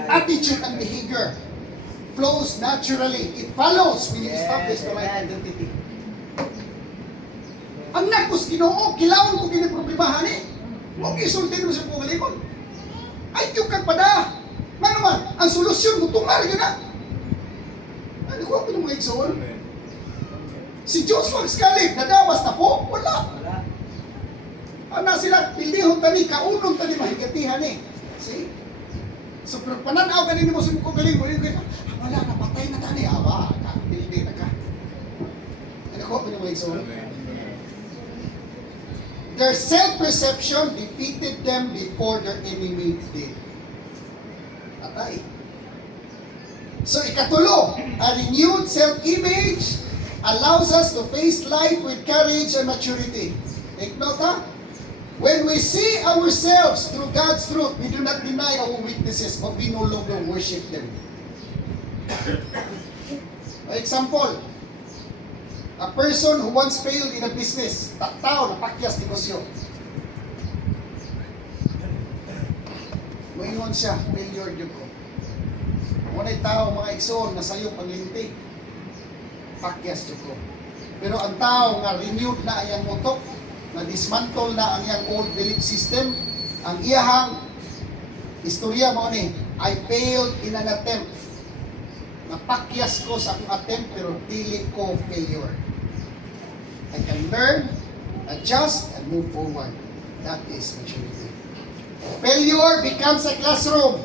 Attitude and behavior flows naturally. It follows when you establish the right identity. Ang nakos Ginoo, kilawon ko kiniproblemahan eh. Huwag isultin mo sa pugalikon. Ay, yung kagpada. Ano man, ang solusyon mo, tungar yun na. Ano ko ako ng mga igsoon? Si Joshua Scalig, nadawas na po? Wala. Ano sila, pilihon tani, kaunong tani, mahigatihan eh. See? So, pero pananaw ganin mo sa mukha galing mo, yung ganyan, wala, napatay na tani. Aba, bildi na ka. Ano ko, pinamay so? Their self-perception defeated them before their enemy did. Patay. So ikatulo, a renewed self-image allows us to face life with courage and maturity. Take note ha? When we see ourselves through God's truth, we do not deny our weaknesses, but we no longer worship them. For example, a person who once failed in a business, tao na pakyas negosyo. Maingon siya, failure yun ko. Muna'y tao, mga igsoon, na sayo paglinti. Pakyas yun ko. Pero ang tao nga renewed na ayang utok, na dismantle na ang iyang old belief system, ang iyahang istorya mo ni, I failed in an attempt. Napakyas ko sa akong attempt, pero dili ko failure. I can learn, adjust, and move forward. That is maturity. Failure becomes a classroom,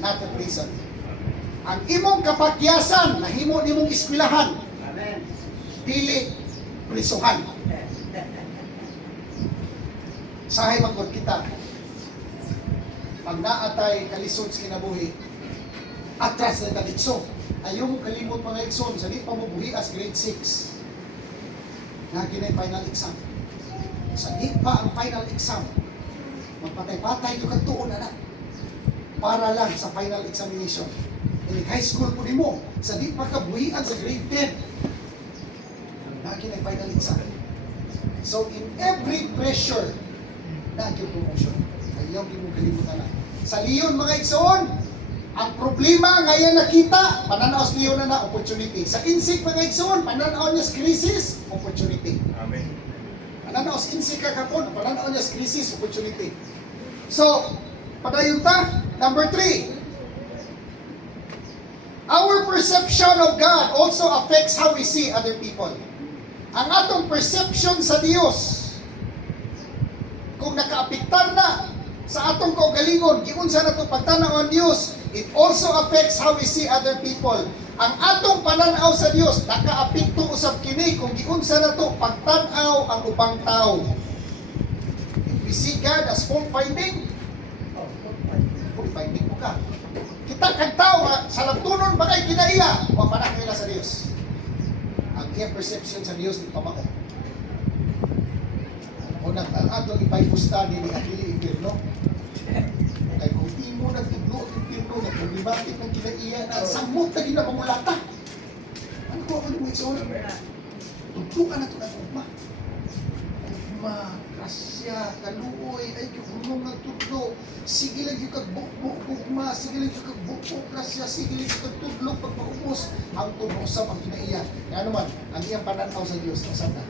not a prison. Ang imong kapakyasan, nahimo nimong eskwelahan, dili prisuhan. Sahay magod kita. Pag naatay kalisod sa kinabuhi, atras na talitso. Ayaw mo kalimot mga igsoon, sa di pa mo buhi as grade 6. Na ginay final exam. Sa di pa ang final exam, magpatay-patay yung katuon na para lang sa final examination. In high school po mo, sa di pa kabuhian sa grade 10, na ginay final exam. So in every pressure, na yung promotion. Ayaw di mo kalimutan na. Sa Leon mga igsoon, ang problema ngayon nakita, pananaw sa Leon na opportunity. Sa insik mga igsoon, pananaw niya sa crisis, opportunity. Amen. Pananaw sa insik kakapon, pananaw niya sa crisis, opportunity. So, padayon ta, number 3. Our perception of God also affects how we see other people. Ang atong perception sa Dios, kung nakaapektar na sa atong kaugalingon, giunsa na itong pagtanaw ang Diyos, it also affects how we see other people. Ang atong pananaw sa Diyos, nakaapekto usab kini kung giunsa na ito pagtanaw ang ubang tao. If we see God as fault-finding, fault-finding mo ka. Kita kang tao nga, sa labtunon ba kay kinaiya, o panakila sa Diyos. Ang iyang perception sa Diyos, di pamako. O nag-atong i-Bible study ni Akili Impirno. Kaya kung di mo nag-igno at Impirno, nag-problematic ng kinaiya na samot na ginapamulata. Ano ko ako mo iso? Tugtukan na ito na ugma. Ugma, grasya, kaluoy, ay kihunong ng tudlo. Sige lang yung kagbukbuk, ugma, sige lang yung kagbukbuk, grasya, sige lang yung kagtudlo, pagpaubos, ang tunusap ang kinaiya. Kaya naman, ang iyang pananaw sa Diyos, nasaan na?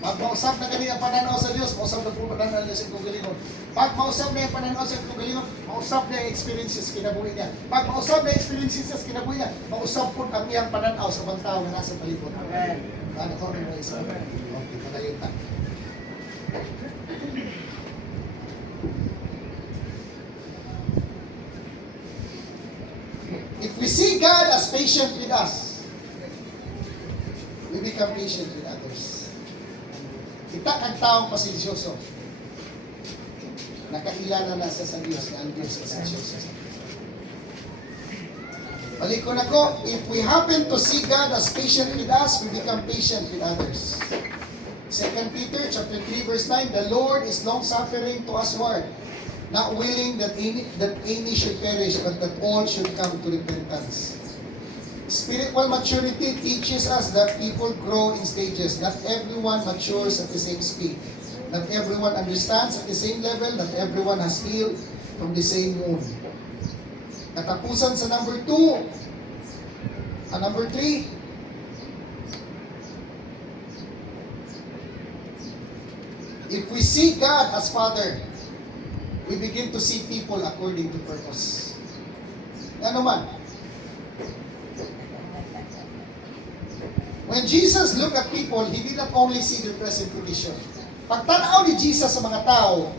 Pag mausap na ganyan ang pananaw sa Diyos, mausap na po pananaw niya sa itong galingon. Pag mausap na yung pananaw sa itong galingon, mausap na yung experiences kinabuhi niya. Pag mausap na yung experiences sa kinabuhi niya, mausap po ang iyang pananaw sa bang tao na nasa palibot. Amen. Ano ko rin mo isa? Okay, patayin ta. If we see God as patient with us, we become patient with others. Kita kang taong pasensyoso. Nakakilala na sa Diyos na ang Diyos pasensyoso. Balik ko na ko, if we happen to see God as patient with us, we become patient with others. 2 Peter chapter 3 verse 9, the Lord is long-suffering to usward, not willing that any should perish, but that all should come to repentance. Spiritual maturity teaches us that people grow in stages. Not everyone matures at the same speed. Not everyone understands at the same level. Not everyone has healed from the same wound. Katapusan sa number 2. Number 3. If we see God as Father, we begin to see people according to purpose. Ano man? When Jesus looked at people, He did not only see their present condition. Pagtanaw ni Jesus sa mga tao,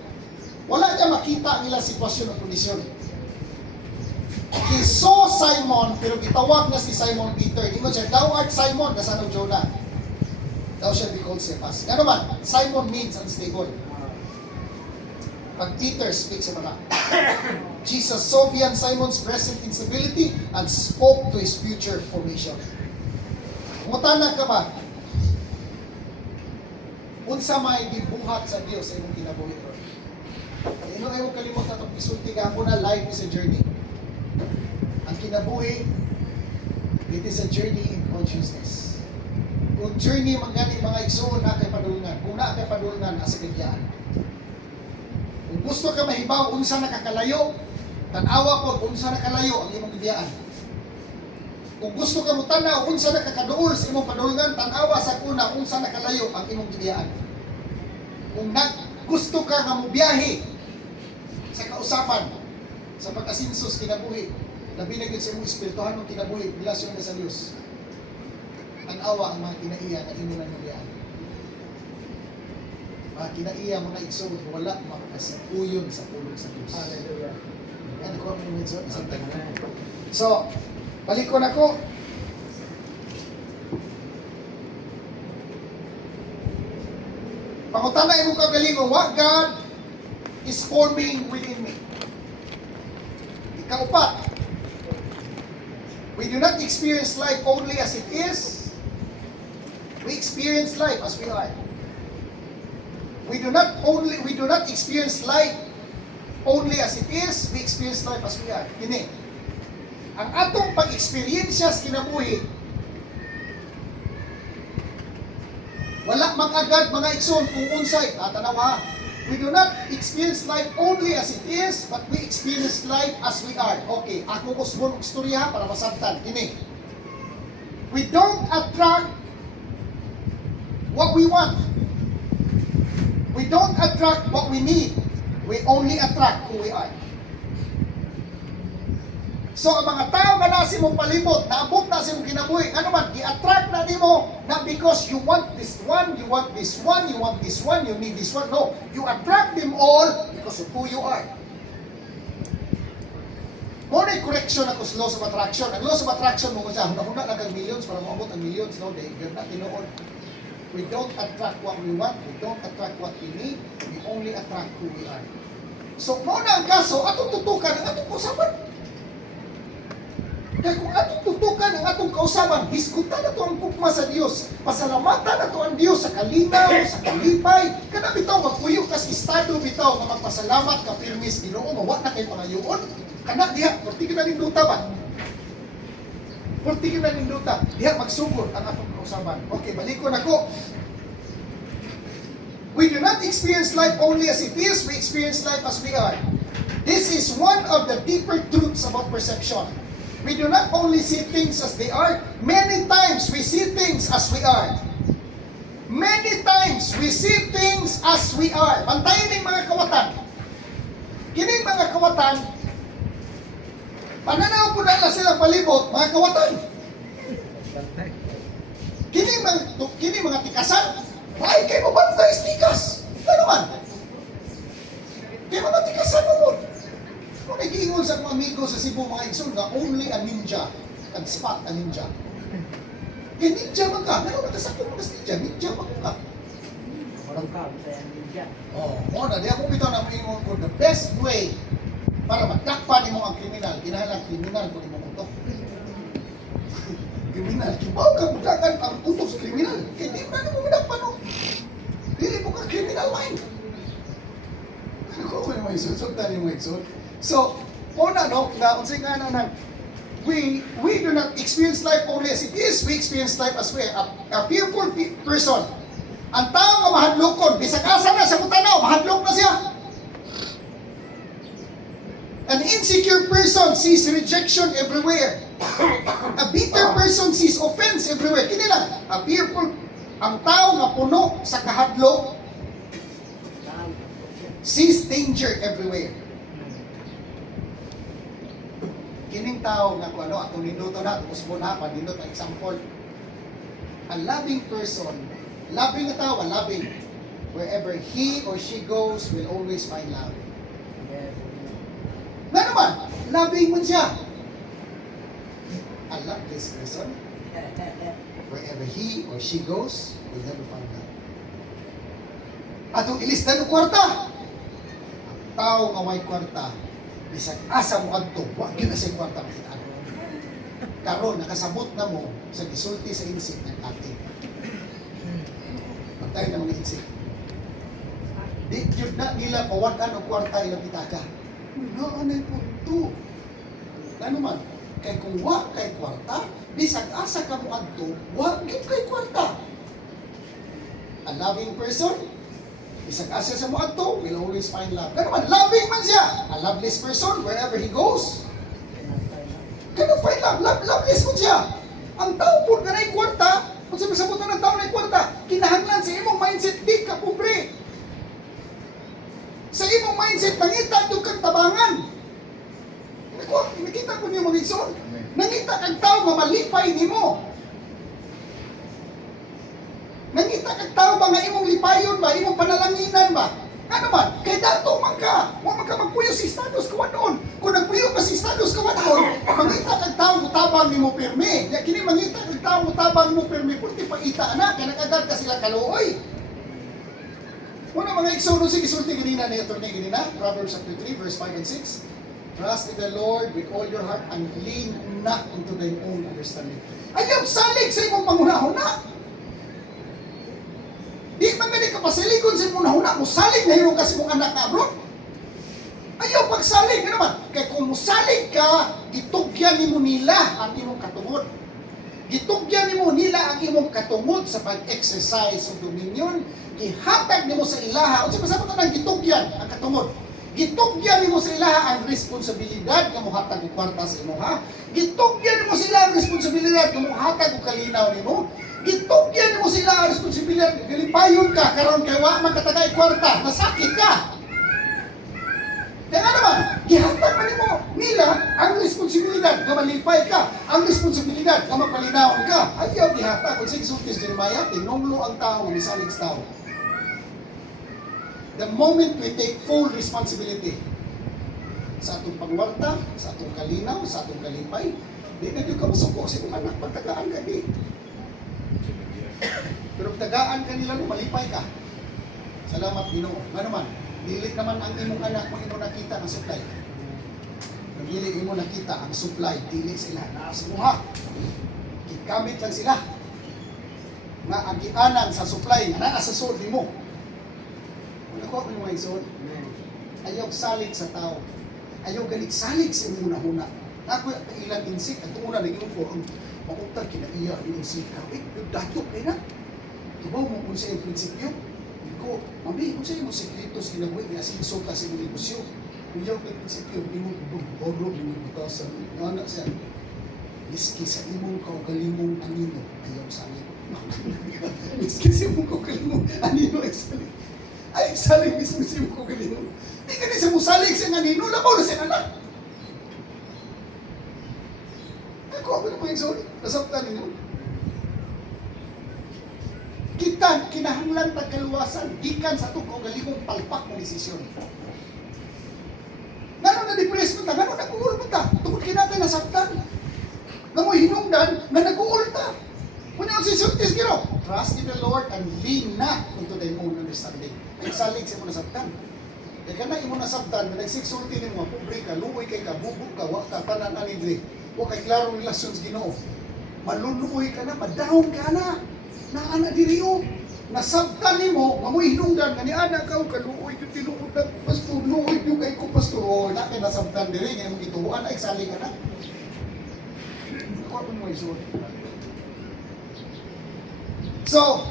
wala niya makita ang ilang sitwasyon o kondisyon. He saw Simon, pero gitawag na si Simon Peter. Di mo siya, thou art Simon, the son of Jonah. Thou shalt be called Cephas. Nga naman, Simon means unstable. Pag Peter speaks sa mga, Jesus saw beyond Simon's present instability and spoke to his future formation. Mutana ka ba? Unsa may gibuhat sa Dios sa imong kinabuhi ron. Ino ay mo kalimot na itong isulti ka ako na life is a journey. Ang kinabuhi, it is a journey in consciousness. Kung journey man gani mga igsoon na kay padulngan, kung na kay padulngan asa kagyaan. Kung gusto ka mahibaw unsa nakakalayo, tan-awa po unsa nakalayo ang imong gibiyaan. Kung gusto ka mo tanaw unsa nakakaduol sa imong padulngan, tan-awa sa kuna unsa nakalayo ang imong gibiyaan. Kung gusto ka nga mo biyahe sa kausapan sa pag-asinsos kinabuhi, labi na gyud sa imong espirituhan ng kinabuhi, relasyon na sa Dios. Tan-awa ang mga kinaiya na imo nang gibiyaan. Mga kinaiya mga igsoon wala makasipuyon sa pulong sa Dios. Hallelujah. Ano ko ang minsan isang tag. So, balik ko na ko. Pangutana imong kagalingon, what God is forming within me. Ikaupat, we do not experience life only as it is. We experience life as we are. We do not experience life only as it is. We experience life as we are. Kini, ang atong pag-experiensya sa kinabuhi, wala mag-agad mga igsoon kung unsay. Tanaw ha. We do not experience life only as it is, but we experience life as we are. Okay, ako kusbon og istorya para masabtan. Kini, we don't attract what we want. We don't attract what we need. We only attract who we are. So, ang mga tao nga nasi mong palibot, naabot na si mong kinabuhi, ano man, i-attract na di mo, not because you want this one, you want this one, you want this one, you need this one. No, you attract them all because of who you are. Muna yung correction ako sa laws of attraction. Ang laws of attraction mo siya, huna-huna lang ang millions para maabot ang millions, no? Dahil na tinuod. We don't attract what we want, we don't attract what we need, we only attract who we are. So, muna ang kaso, atong tutukan ang atong kausapan. Kaya kung atong tutukan ang atong kausapan, hisgutan na to ang kukma sa Diyos. Pasalamatan na to ang Diyos sa kalinaw, sa kalipay. Kana bitaw, magpuyo kas estado bitaw, nga magpasalamat ka pirmis, Ginoo, mawa na kayo pangayoon. Kana diha, pati ka na rin duta ba? Pati ka na rin duta. Diha, magsugod ang atong kausapan. Okay, balik ko na ko. We do not experience life only as it is, we experience life as we are. This is one of the deeper truths about perception. We do not only see things as they are, many times we see things as we are. Many times we see things as we are. Bantayan ng mga kawatan. Kining mga kawatan, pananaw po na sila palibot, mga kawatan. Kining mga tikasan, ay, kayo mo ba tayo tikas? Ano man? Kayo mga tikasan mo mo. Kung nag-iingon sa mga amigo sa Cebu, mga igsoon nga, only a ninja can spot a ninja. Kaya ninja man ka. Ano nakasakot mo kas ninja? Ninja man ka. Marang ka, saya ninja. Oh, na, di ako bitaw na ingon ko, the best way para magtakpan mo ang kriminal, kinahalang kriminal kung mo utok. Kriminal, kibaw ka mutakan ang utok sa kriminal. Kaya di mo na mo minakpan o. Dili mo ka criminal mind. Ano ko yung mga isod? Sultan yung mga isod. So, una no, na unsay nga na we do not experience life only as it is, we experience life as we are. A fearful person. Ang tao nga mahadlokon, bisag asa na sa mutanaw, mahadlok na siya. An insecure person sees rejection everywhere. A bitter person sees offense everywhere. Kini lang, a fearful, ang tao nga puno sa kahadlok sees danger everywhere. Kining tao nga kung ano, atong ninuto na, usbon ha, panindot ang example. A loving person, loving na tao, loving, wherever he or she goes, will always find love. Nga naman, loving mo siya. a luckless person, wherever he or she goes, will never find God. Atong ilista ng kwarta. Ang tao nga may kwarta, bisag asa mo adto, wag gyud na sa kwarta makita. Karon nakasabot na mo sa gisulti sa insik ng ate. Pagtay na mga insik. Di gyud na nila pawagan og kwarta ilang pitaka. No, anay punto. Ano man, kay kung wa kay kwarta, bisag asa ka mo adto, wa gyud kay kwarta. A loving person, bisag asa sa mo adto, will always find love. Ano man, loving man siya. A loveless person, wherever he goes, cannot find love. Loveless mo siya. Ang tao po na kwarta, kung sabisabutan ng tao na kwarta, kinahanglan sa imong mindset, di ka pobre. Sa imong mindset, nangita doon kang tabangan. Nakita ko niyo mga igsoon. Nangita kang tao mamalipay nimo. Nangita kang tao ba nga imong lipayon ba, imong panalanginan ba? Ano man, kay dato man ka. Huwag man ka magpuyo si status kawan doon. Kung nagpuyo ka si status kawan doon, mangita kang tao mutabang nimo pirmi. Kini mangita kang tao mutabang mo pirmi, pulti pa ita na, kaya nagagad ka sila kaluoy. Muna mga igsoon sige sulti ganina ni attorney ganina, Proverbs chapter 3 verse 5 and 6. Trust in the Lord with all your heart and lean not into thine own understanding. Ayaw salig sa imong panghuna-huna. Di man gani ka pasiligon sa imong huna, musalig na hirong kasi mong anak na abroad. Ayaw pagsalig, ano man? Kaya kung musalig ka, gitugyan nimo nila ang imong katungod. Gitugyan nimo nila ang imong katungod sa pag-exercise sa dominion. Ihatag nimo sa ilaha, o sa masabot na gitugyan ang katungod. Gitugyan nimo sa ilaha ang responsibilidad nga mohatag og kwarta sa imo ha. Gitugyan nimo sa ilaha ang responsibilidad nga mohatag og kalinaw nimo. Gitugyan nimo sa ilaha ang responsibilidad nga lipayon ka karon kay wa man katagay kwarta, nasakit ka. Kaya naman, gihatag man nimo nila ang responsibilidad nga malipay ka, ang responsibilidad nga magpalinawon ka. Ayaw gihatag kung sige sultis Jeremiah, tinunglo ang tao nga misalig sa tao. The moment we take full responsibility sa atong pangwarta, sa atong kalinaw, sa atong kalipay, di na yung kamusuko sa itong anak, pagtagaan ka di. Pero pagtagaan ka nila, malipay ka. Salamat, Ginoo. Ano man, dili naman ang imong anak mo imo nakita ang supply. Dili imo nakita ang supply, dili sila na sa muha. Gigamit lang sila. Nga ang gianan sa supply, nga naa sa soul nimo. Wala ko ang mga isod. Ayaw salig sa tao. Ayaw galit salig sa imong huna. Ako ilang insik, at una nag-iyon ko, ang makutag kinaiya ni insik. Dato kayo na. Tubaw mo kung sa iyong prinsipyo. Ko, mami, kung sa iyong sekretos ginagawin, ni asinso ka sa iyong negosyo. Kung iyong prinsipyo, imong bubog, imong butasan, anak siya. Miski sa imong kaugalimong anino, ayaw salig. Miski sa imong kaugalimong anino, ay salig. Ay, salig mismo siya mo ko galing. Di ka sa musalig siya nga nino, labaw na siya anak. Ako, ako na po yung sorry. Nasabtan ninyo. Kita, kinahanglan pagkaluwasan, gikan sa itong kaugalimong palpak na desisyon. Gano'n na depress mo ta? Gano'n nag-uul mo ta? Tungkol kinatay nasabtan. Ngamoy hinungdan, na nag-uul ta. Kung yung sisultis gino, trust in the Lord and lean not into thy own understanding. Ay salig sa imo nasabtan. Kaya ka na imo nasabtan, na nagsiksulti ni mga pobre ka, luoy kay ka, bubog ka, wak ka, tanan anidri. Huwag kay klarong relasyon sa Ginoo. Maluluoy ka na, madahon ka na. Naana diriyo. Nasabtan ni mo, mamoy hinungdan, kani anak ka, kaluoy yung tinuod na, pastor, luoy yung kay ko, pastor. O, na kay nasabtan diri, ngayon mong ituuan, ay salig ka na. Ako mo isun. So,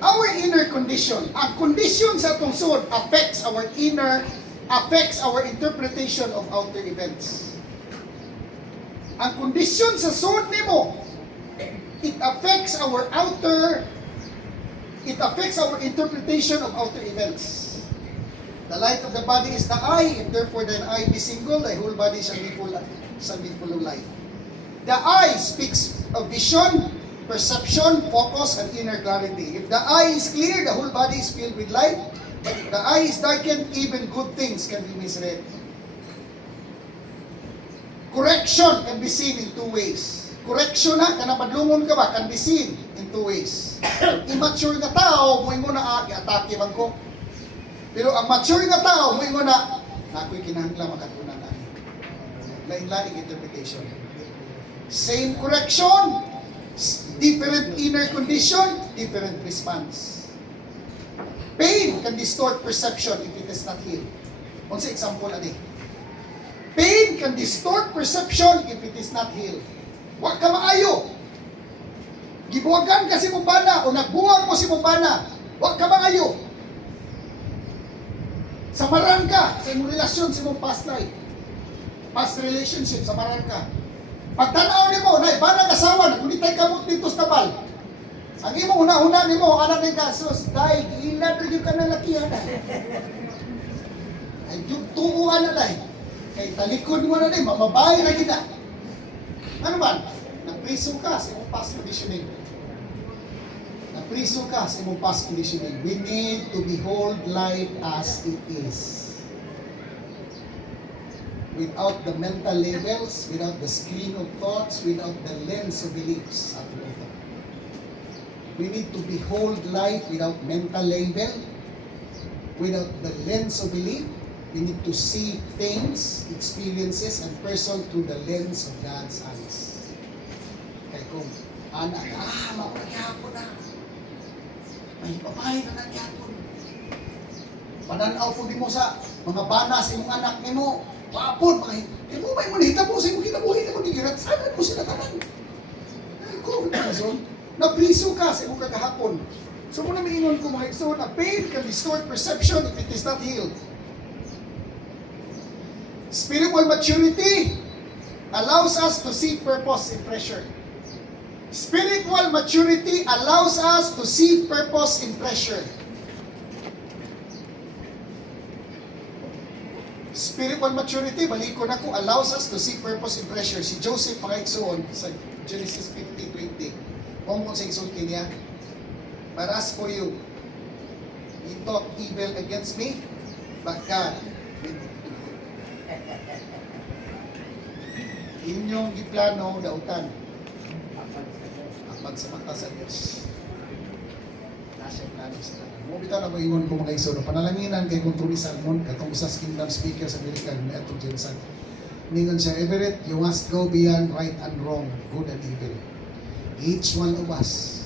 our inner condition, ang condition sa itong suod affects our interpretation of outer events. Ang condition sa suod nimo, it affects our interpretation of outer events. The light of the body is the eye, if therefore thine eye be single, thy whole body shall be full of light. The eye speaks of vision, perception, focus, and inner clarity. If the eye is clear, the whole body is filled with light. But if the eye is darkened, even good things can be misread. Correction can be seen in two ways. Correction na, kanapadlungon ka ba, can be seen in two ways. Immature na tao, mo na i-atake man ko. Pero ang mature na tao, mo na, ako'y kinahanglan makatunan na. Lain-laing interpretation. Same correction, different inner condition, different response. Pain can distort perception if it is not healed. Unsa example ani? Pain can distort perception if it is not healed. Wa ka maayo. Gibuwagan ka si mong bana o nagbuwag mo si mong bana. Wa ka maayo. Samaran ka sa imong relasyon sa imong past life. Past relationship, samaran ka. Pagtanaw nimo na banang asawa, nagulitay ka mo dito sa tabal. Ang imo una-una nimo anak ng kasos, dai giilad gyud ka na lakihan dai. Ay tutuan na dai. Kay talikod mo na dai, mamabay na kita. Ano man? Napriso ka sa imong past conditioning. Napriso ka sa imong past conditioning. We need to behold life as it is. Without the mental labels, without the screen of thoughts, without the lens of beliefs. We need to behold life without mental label, without the lens of belief. We need to see things, experiences, and person through the lens of God's eyes. Kaya kung, anak, mapagyapon na. May babae na nagyapon. Pananaw po di mo sa mga bana sa imong anak ni mo. Wapon, mga mo may manita po sa imong kinabuhi na mo. Digirat, sana mo sila tanan. Kung reason, napriso ka sa imong kagahapon. So muna may ingon ko mga igsoon na pain can distort perception if it is not healed. Spiritual maturity allows us to see purpose in pressure. Spiritual maturity allows us to see purpose in pressure. Spiritual maturity, balik ko na ko, allows us to see purpose in pressure. Si Joseph mga igsoon sa Genesis 50:20. Kung sa igsoon kanya, but as for you, he thought evil against me, but God meant it to good. Inyong giplano dautan ang sa mata sa Diyos. Nasa plano sa tanan. Mo bitaw na moingon ko mga igsoon, panalanginan kay kung Tony Salmon katong usa sa Kingdom Speaker sa Amerika ni Atto Jensen. Ningon siya, Everett, you must go beyond right and wrong, good and evil. Each one of us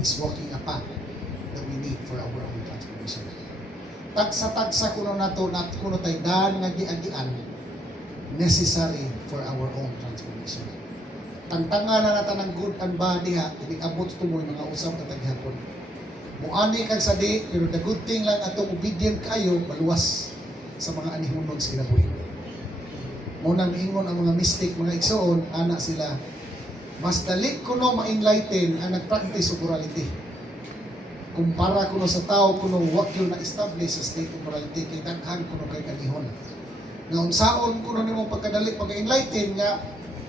is walking a path that we need for our own transformation. Tagsa-tagsa kuno nato nat kuno tay daan nga giagian necessary for our own transformation. Tangtangan na nata ng good and bad diha, abot tumoy mga usap na taghapon. Muani kag sa di, pero the good thing lang atong obedient kayo maluwas sa mga anihunog sa kinabuhi. Munang ingon ang mga mistake, mga igsoon, ana sila mas dali kuno ma-enlighten ang nag-practice of morality. Kumpara kuno sa tao kuno wa gyud na-establish sa state of morality kay daghan kuno kay kanihon. Nga unsaon kuno nimo pagkadali pag-enlighten nga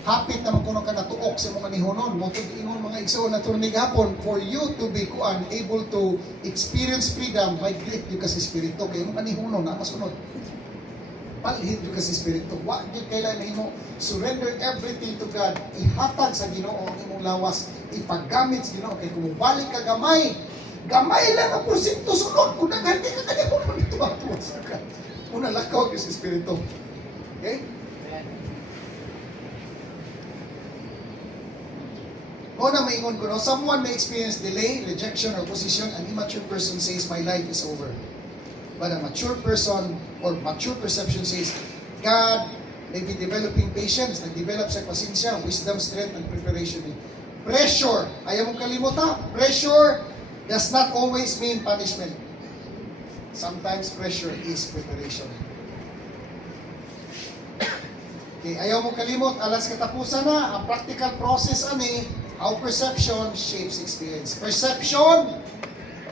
hapit naman kuno ka natuok sa mga nihonon. Mo tud ingon mga igsoon na turnig hapon for you to be able to experience freedom by great you kasi spirito kay mo kanihonon na masunod. Palhid yung kasi Espiritu. Wa di kailan mo surrender everything to God. Ihatag sa Ginoo ang imong lawas. Ipagamit sa Ginoo. Kaya kung balik ka gamay, gamay lang ang porsyento sunod. Kung naghanti ka kanya mo dito ang tuwas ka. Una lakaw yung Espiritu. Okay? O na maingon ko, no? Someone may experience delay, rejection, or opposition. An immature person says, my life is over. But a mature person or mature perception says, God may be developing patience, nag-develop sa pasensya, wisdom, strength, and preparation. Pressure, ayaw mong kalimutan, pressure does not always mean punishment. Sometimes pressure is preparation. Okay, ayaw mong kalimot, alas katapusan na, ang practical process ani, how perception shapes experience. Perception,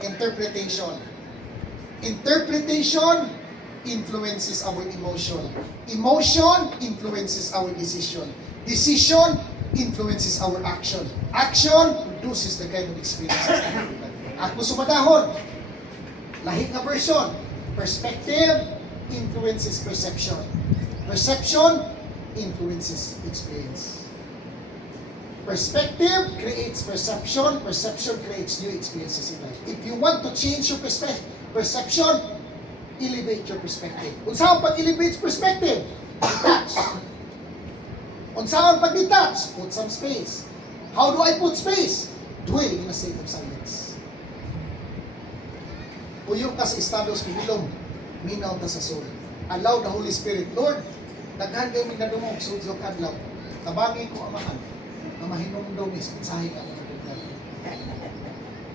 interpretation. Interpretation influences our emotion. Emotion influences our decision. Decision influences our action. Action produces the kind of experiences. Ako sumadahon. Lahi nga version. Perspective influences perception. Perception influences experience. Perspective creates perception. Perception creates new experiences in life. If you want to change your perception, elevate your perspective. Unsaon pag-elevate perspective? Detach. Unsaon pag-detach? Put some space. How do I put space? Dwell in a state of silence. Puyo ka sa estados kung minaw ta sa soul. Allow the Holy Spirit. Lord, daghan kayo minadumog, sudzok adlaw. Tabangin ko amahan. Na mahinumdum is mensahe ka mga tugtog.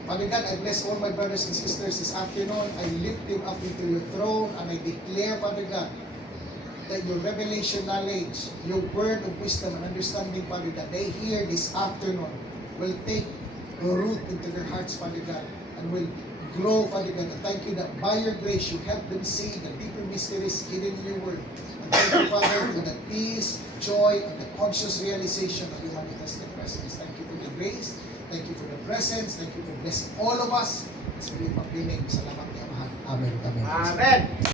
Father God, I bless all my brothers and sisters this afternoon. I lift them up into your throne and I declare, Father God, that your revelation knowledge, your word of wisdom and understanding, Father God, they hear this afternoon will take root into their hearts, Father God, and will grow, Father God. And thank you that by your grace, you help them see the deeper mysteries hidden in your word. And thank you, Father, for the peace, joy, and the conscious realization of your manifested presence. Thank you for the grace. Thank you for the presence. Thank you for blessing all of us. Sa lipat pinig, salamat niya, mahal. Amen. Amen. Amen.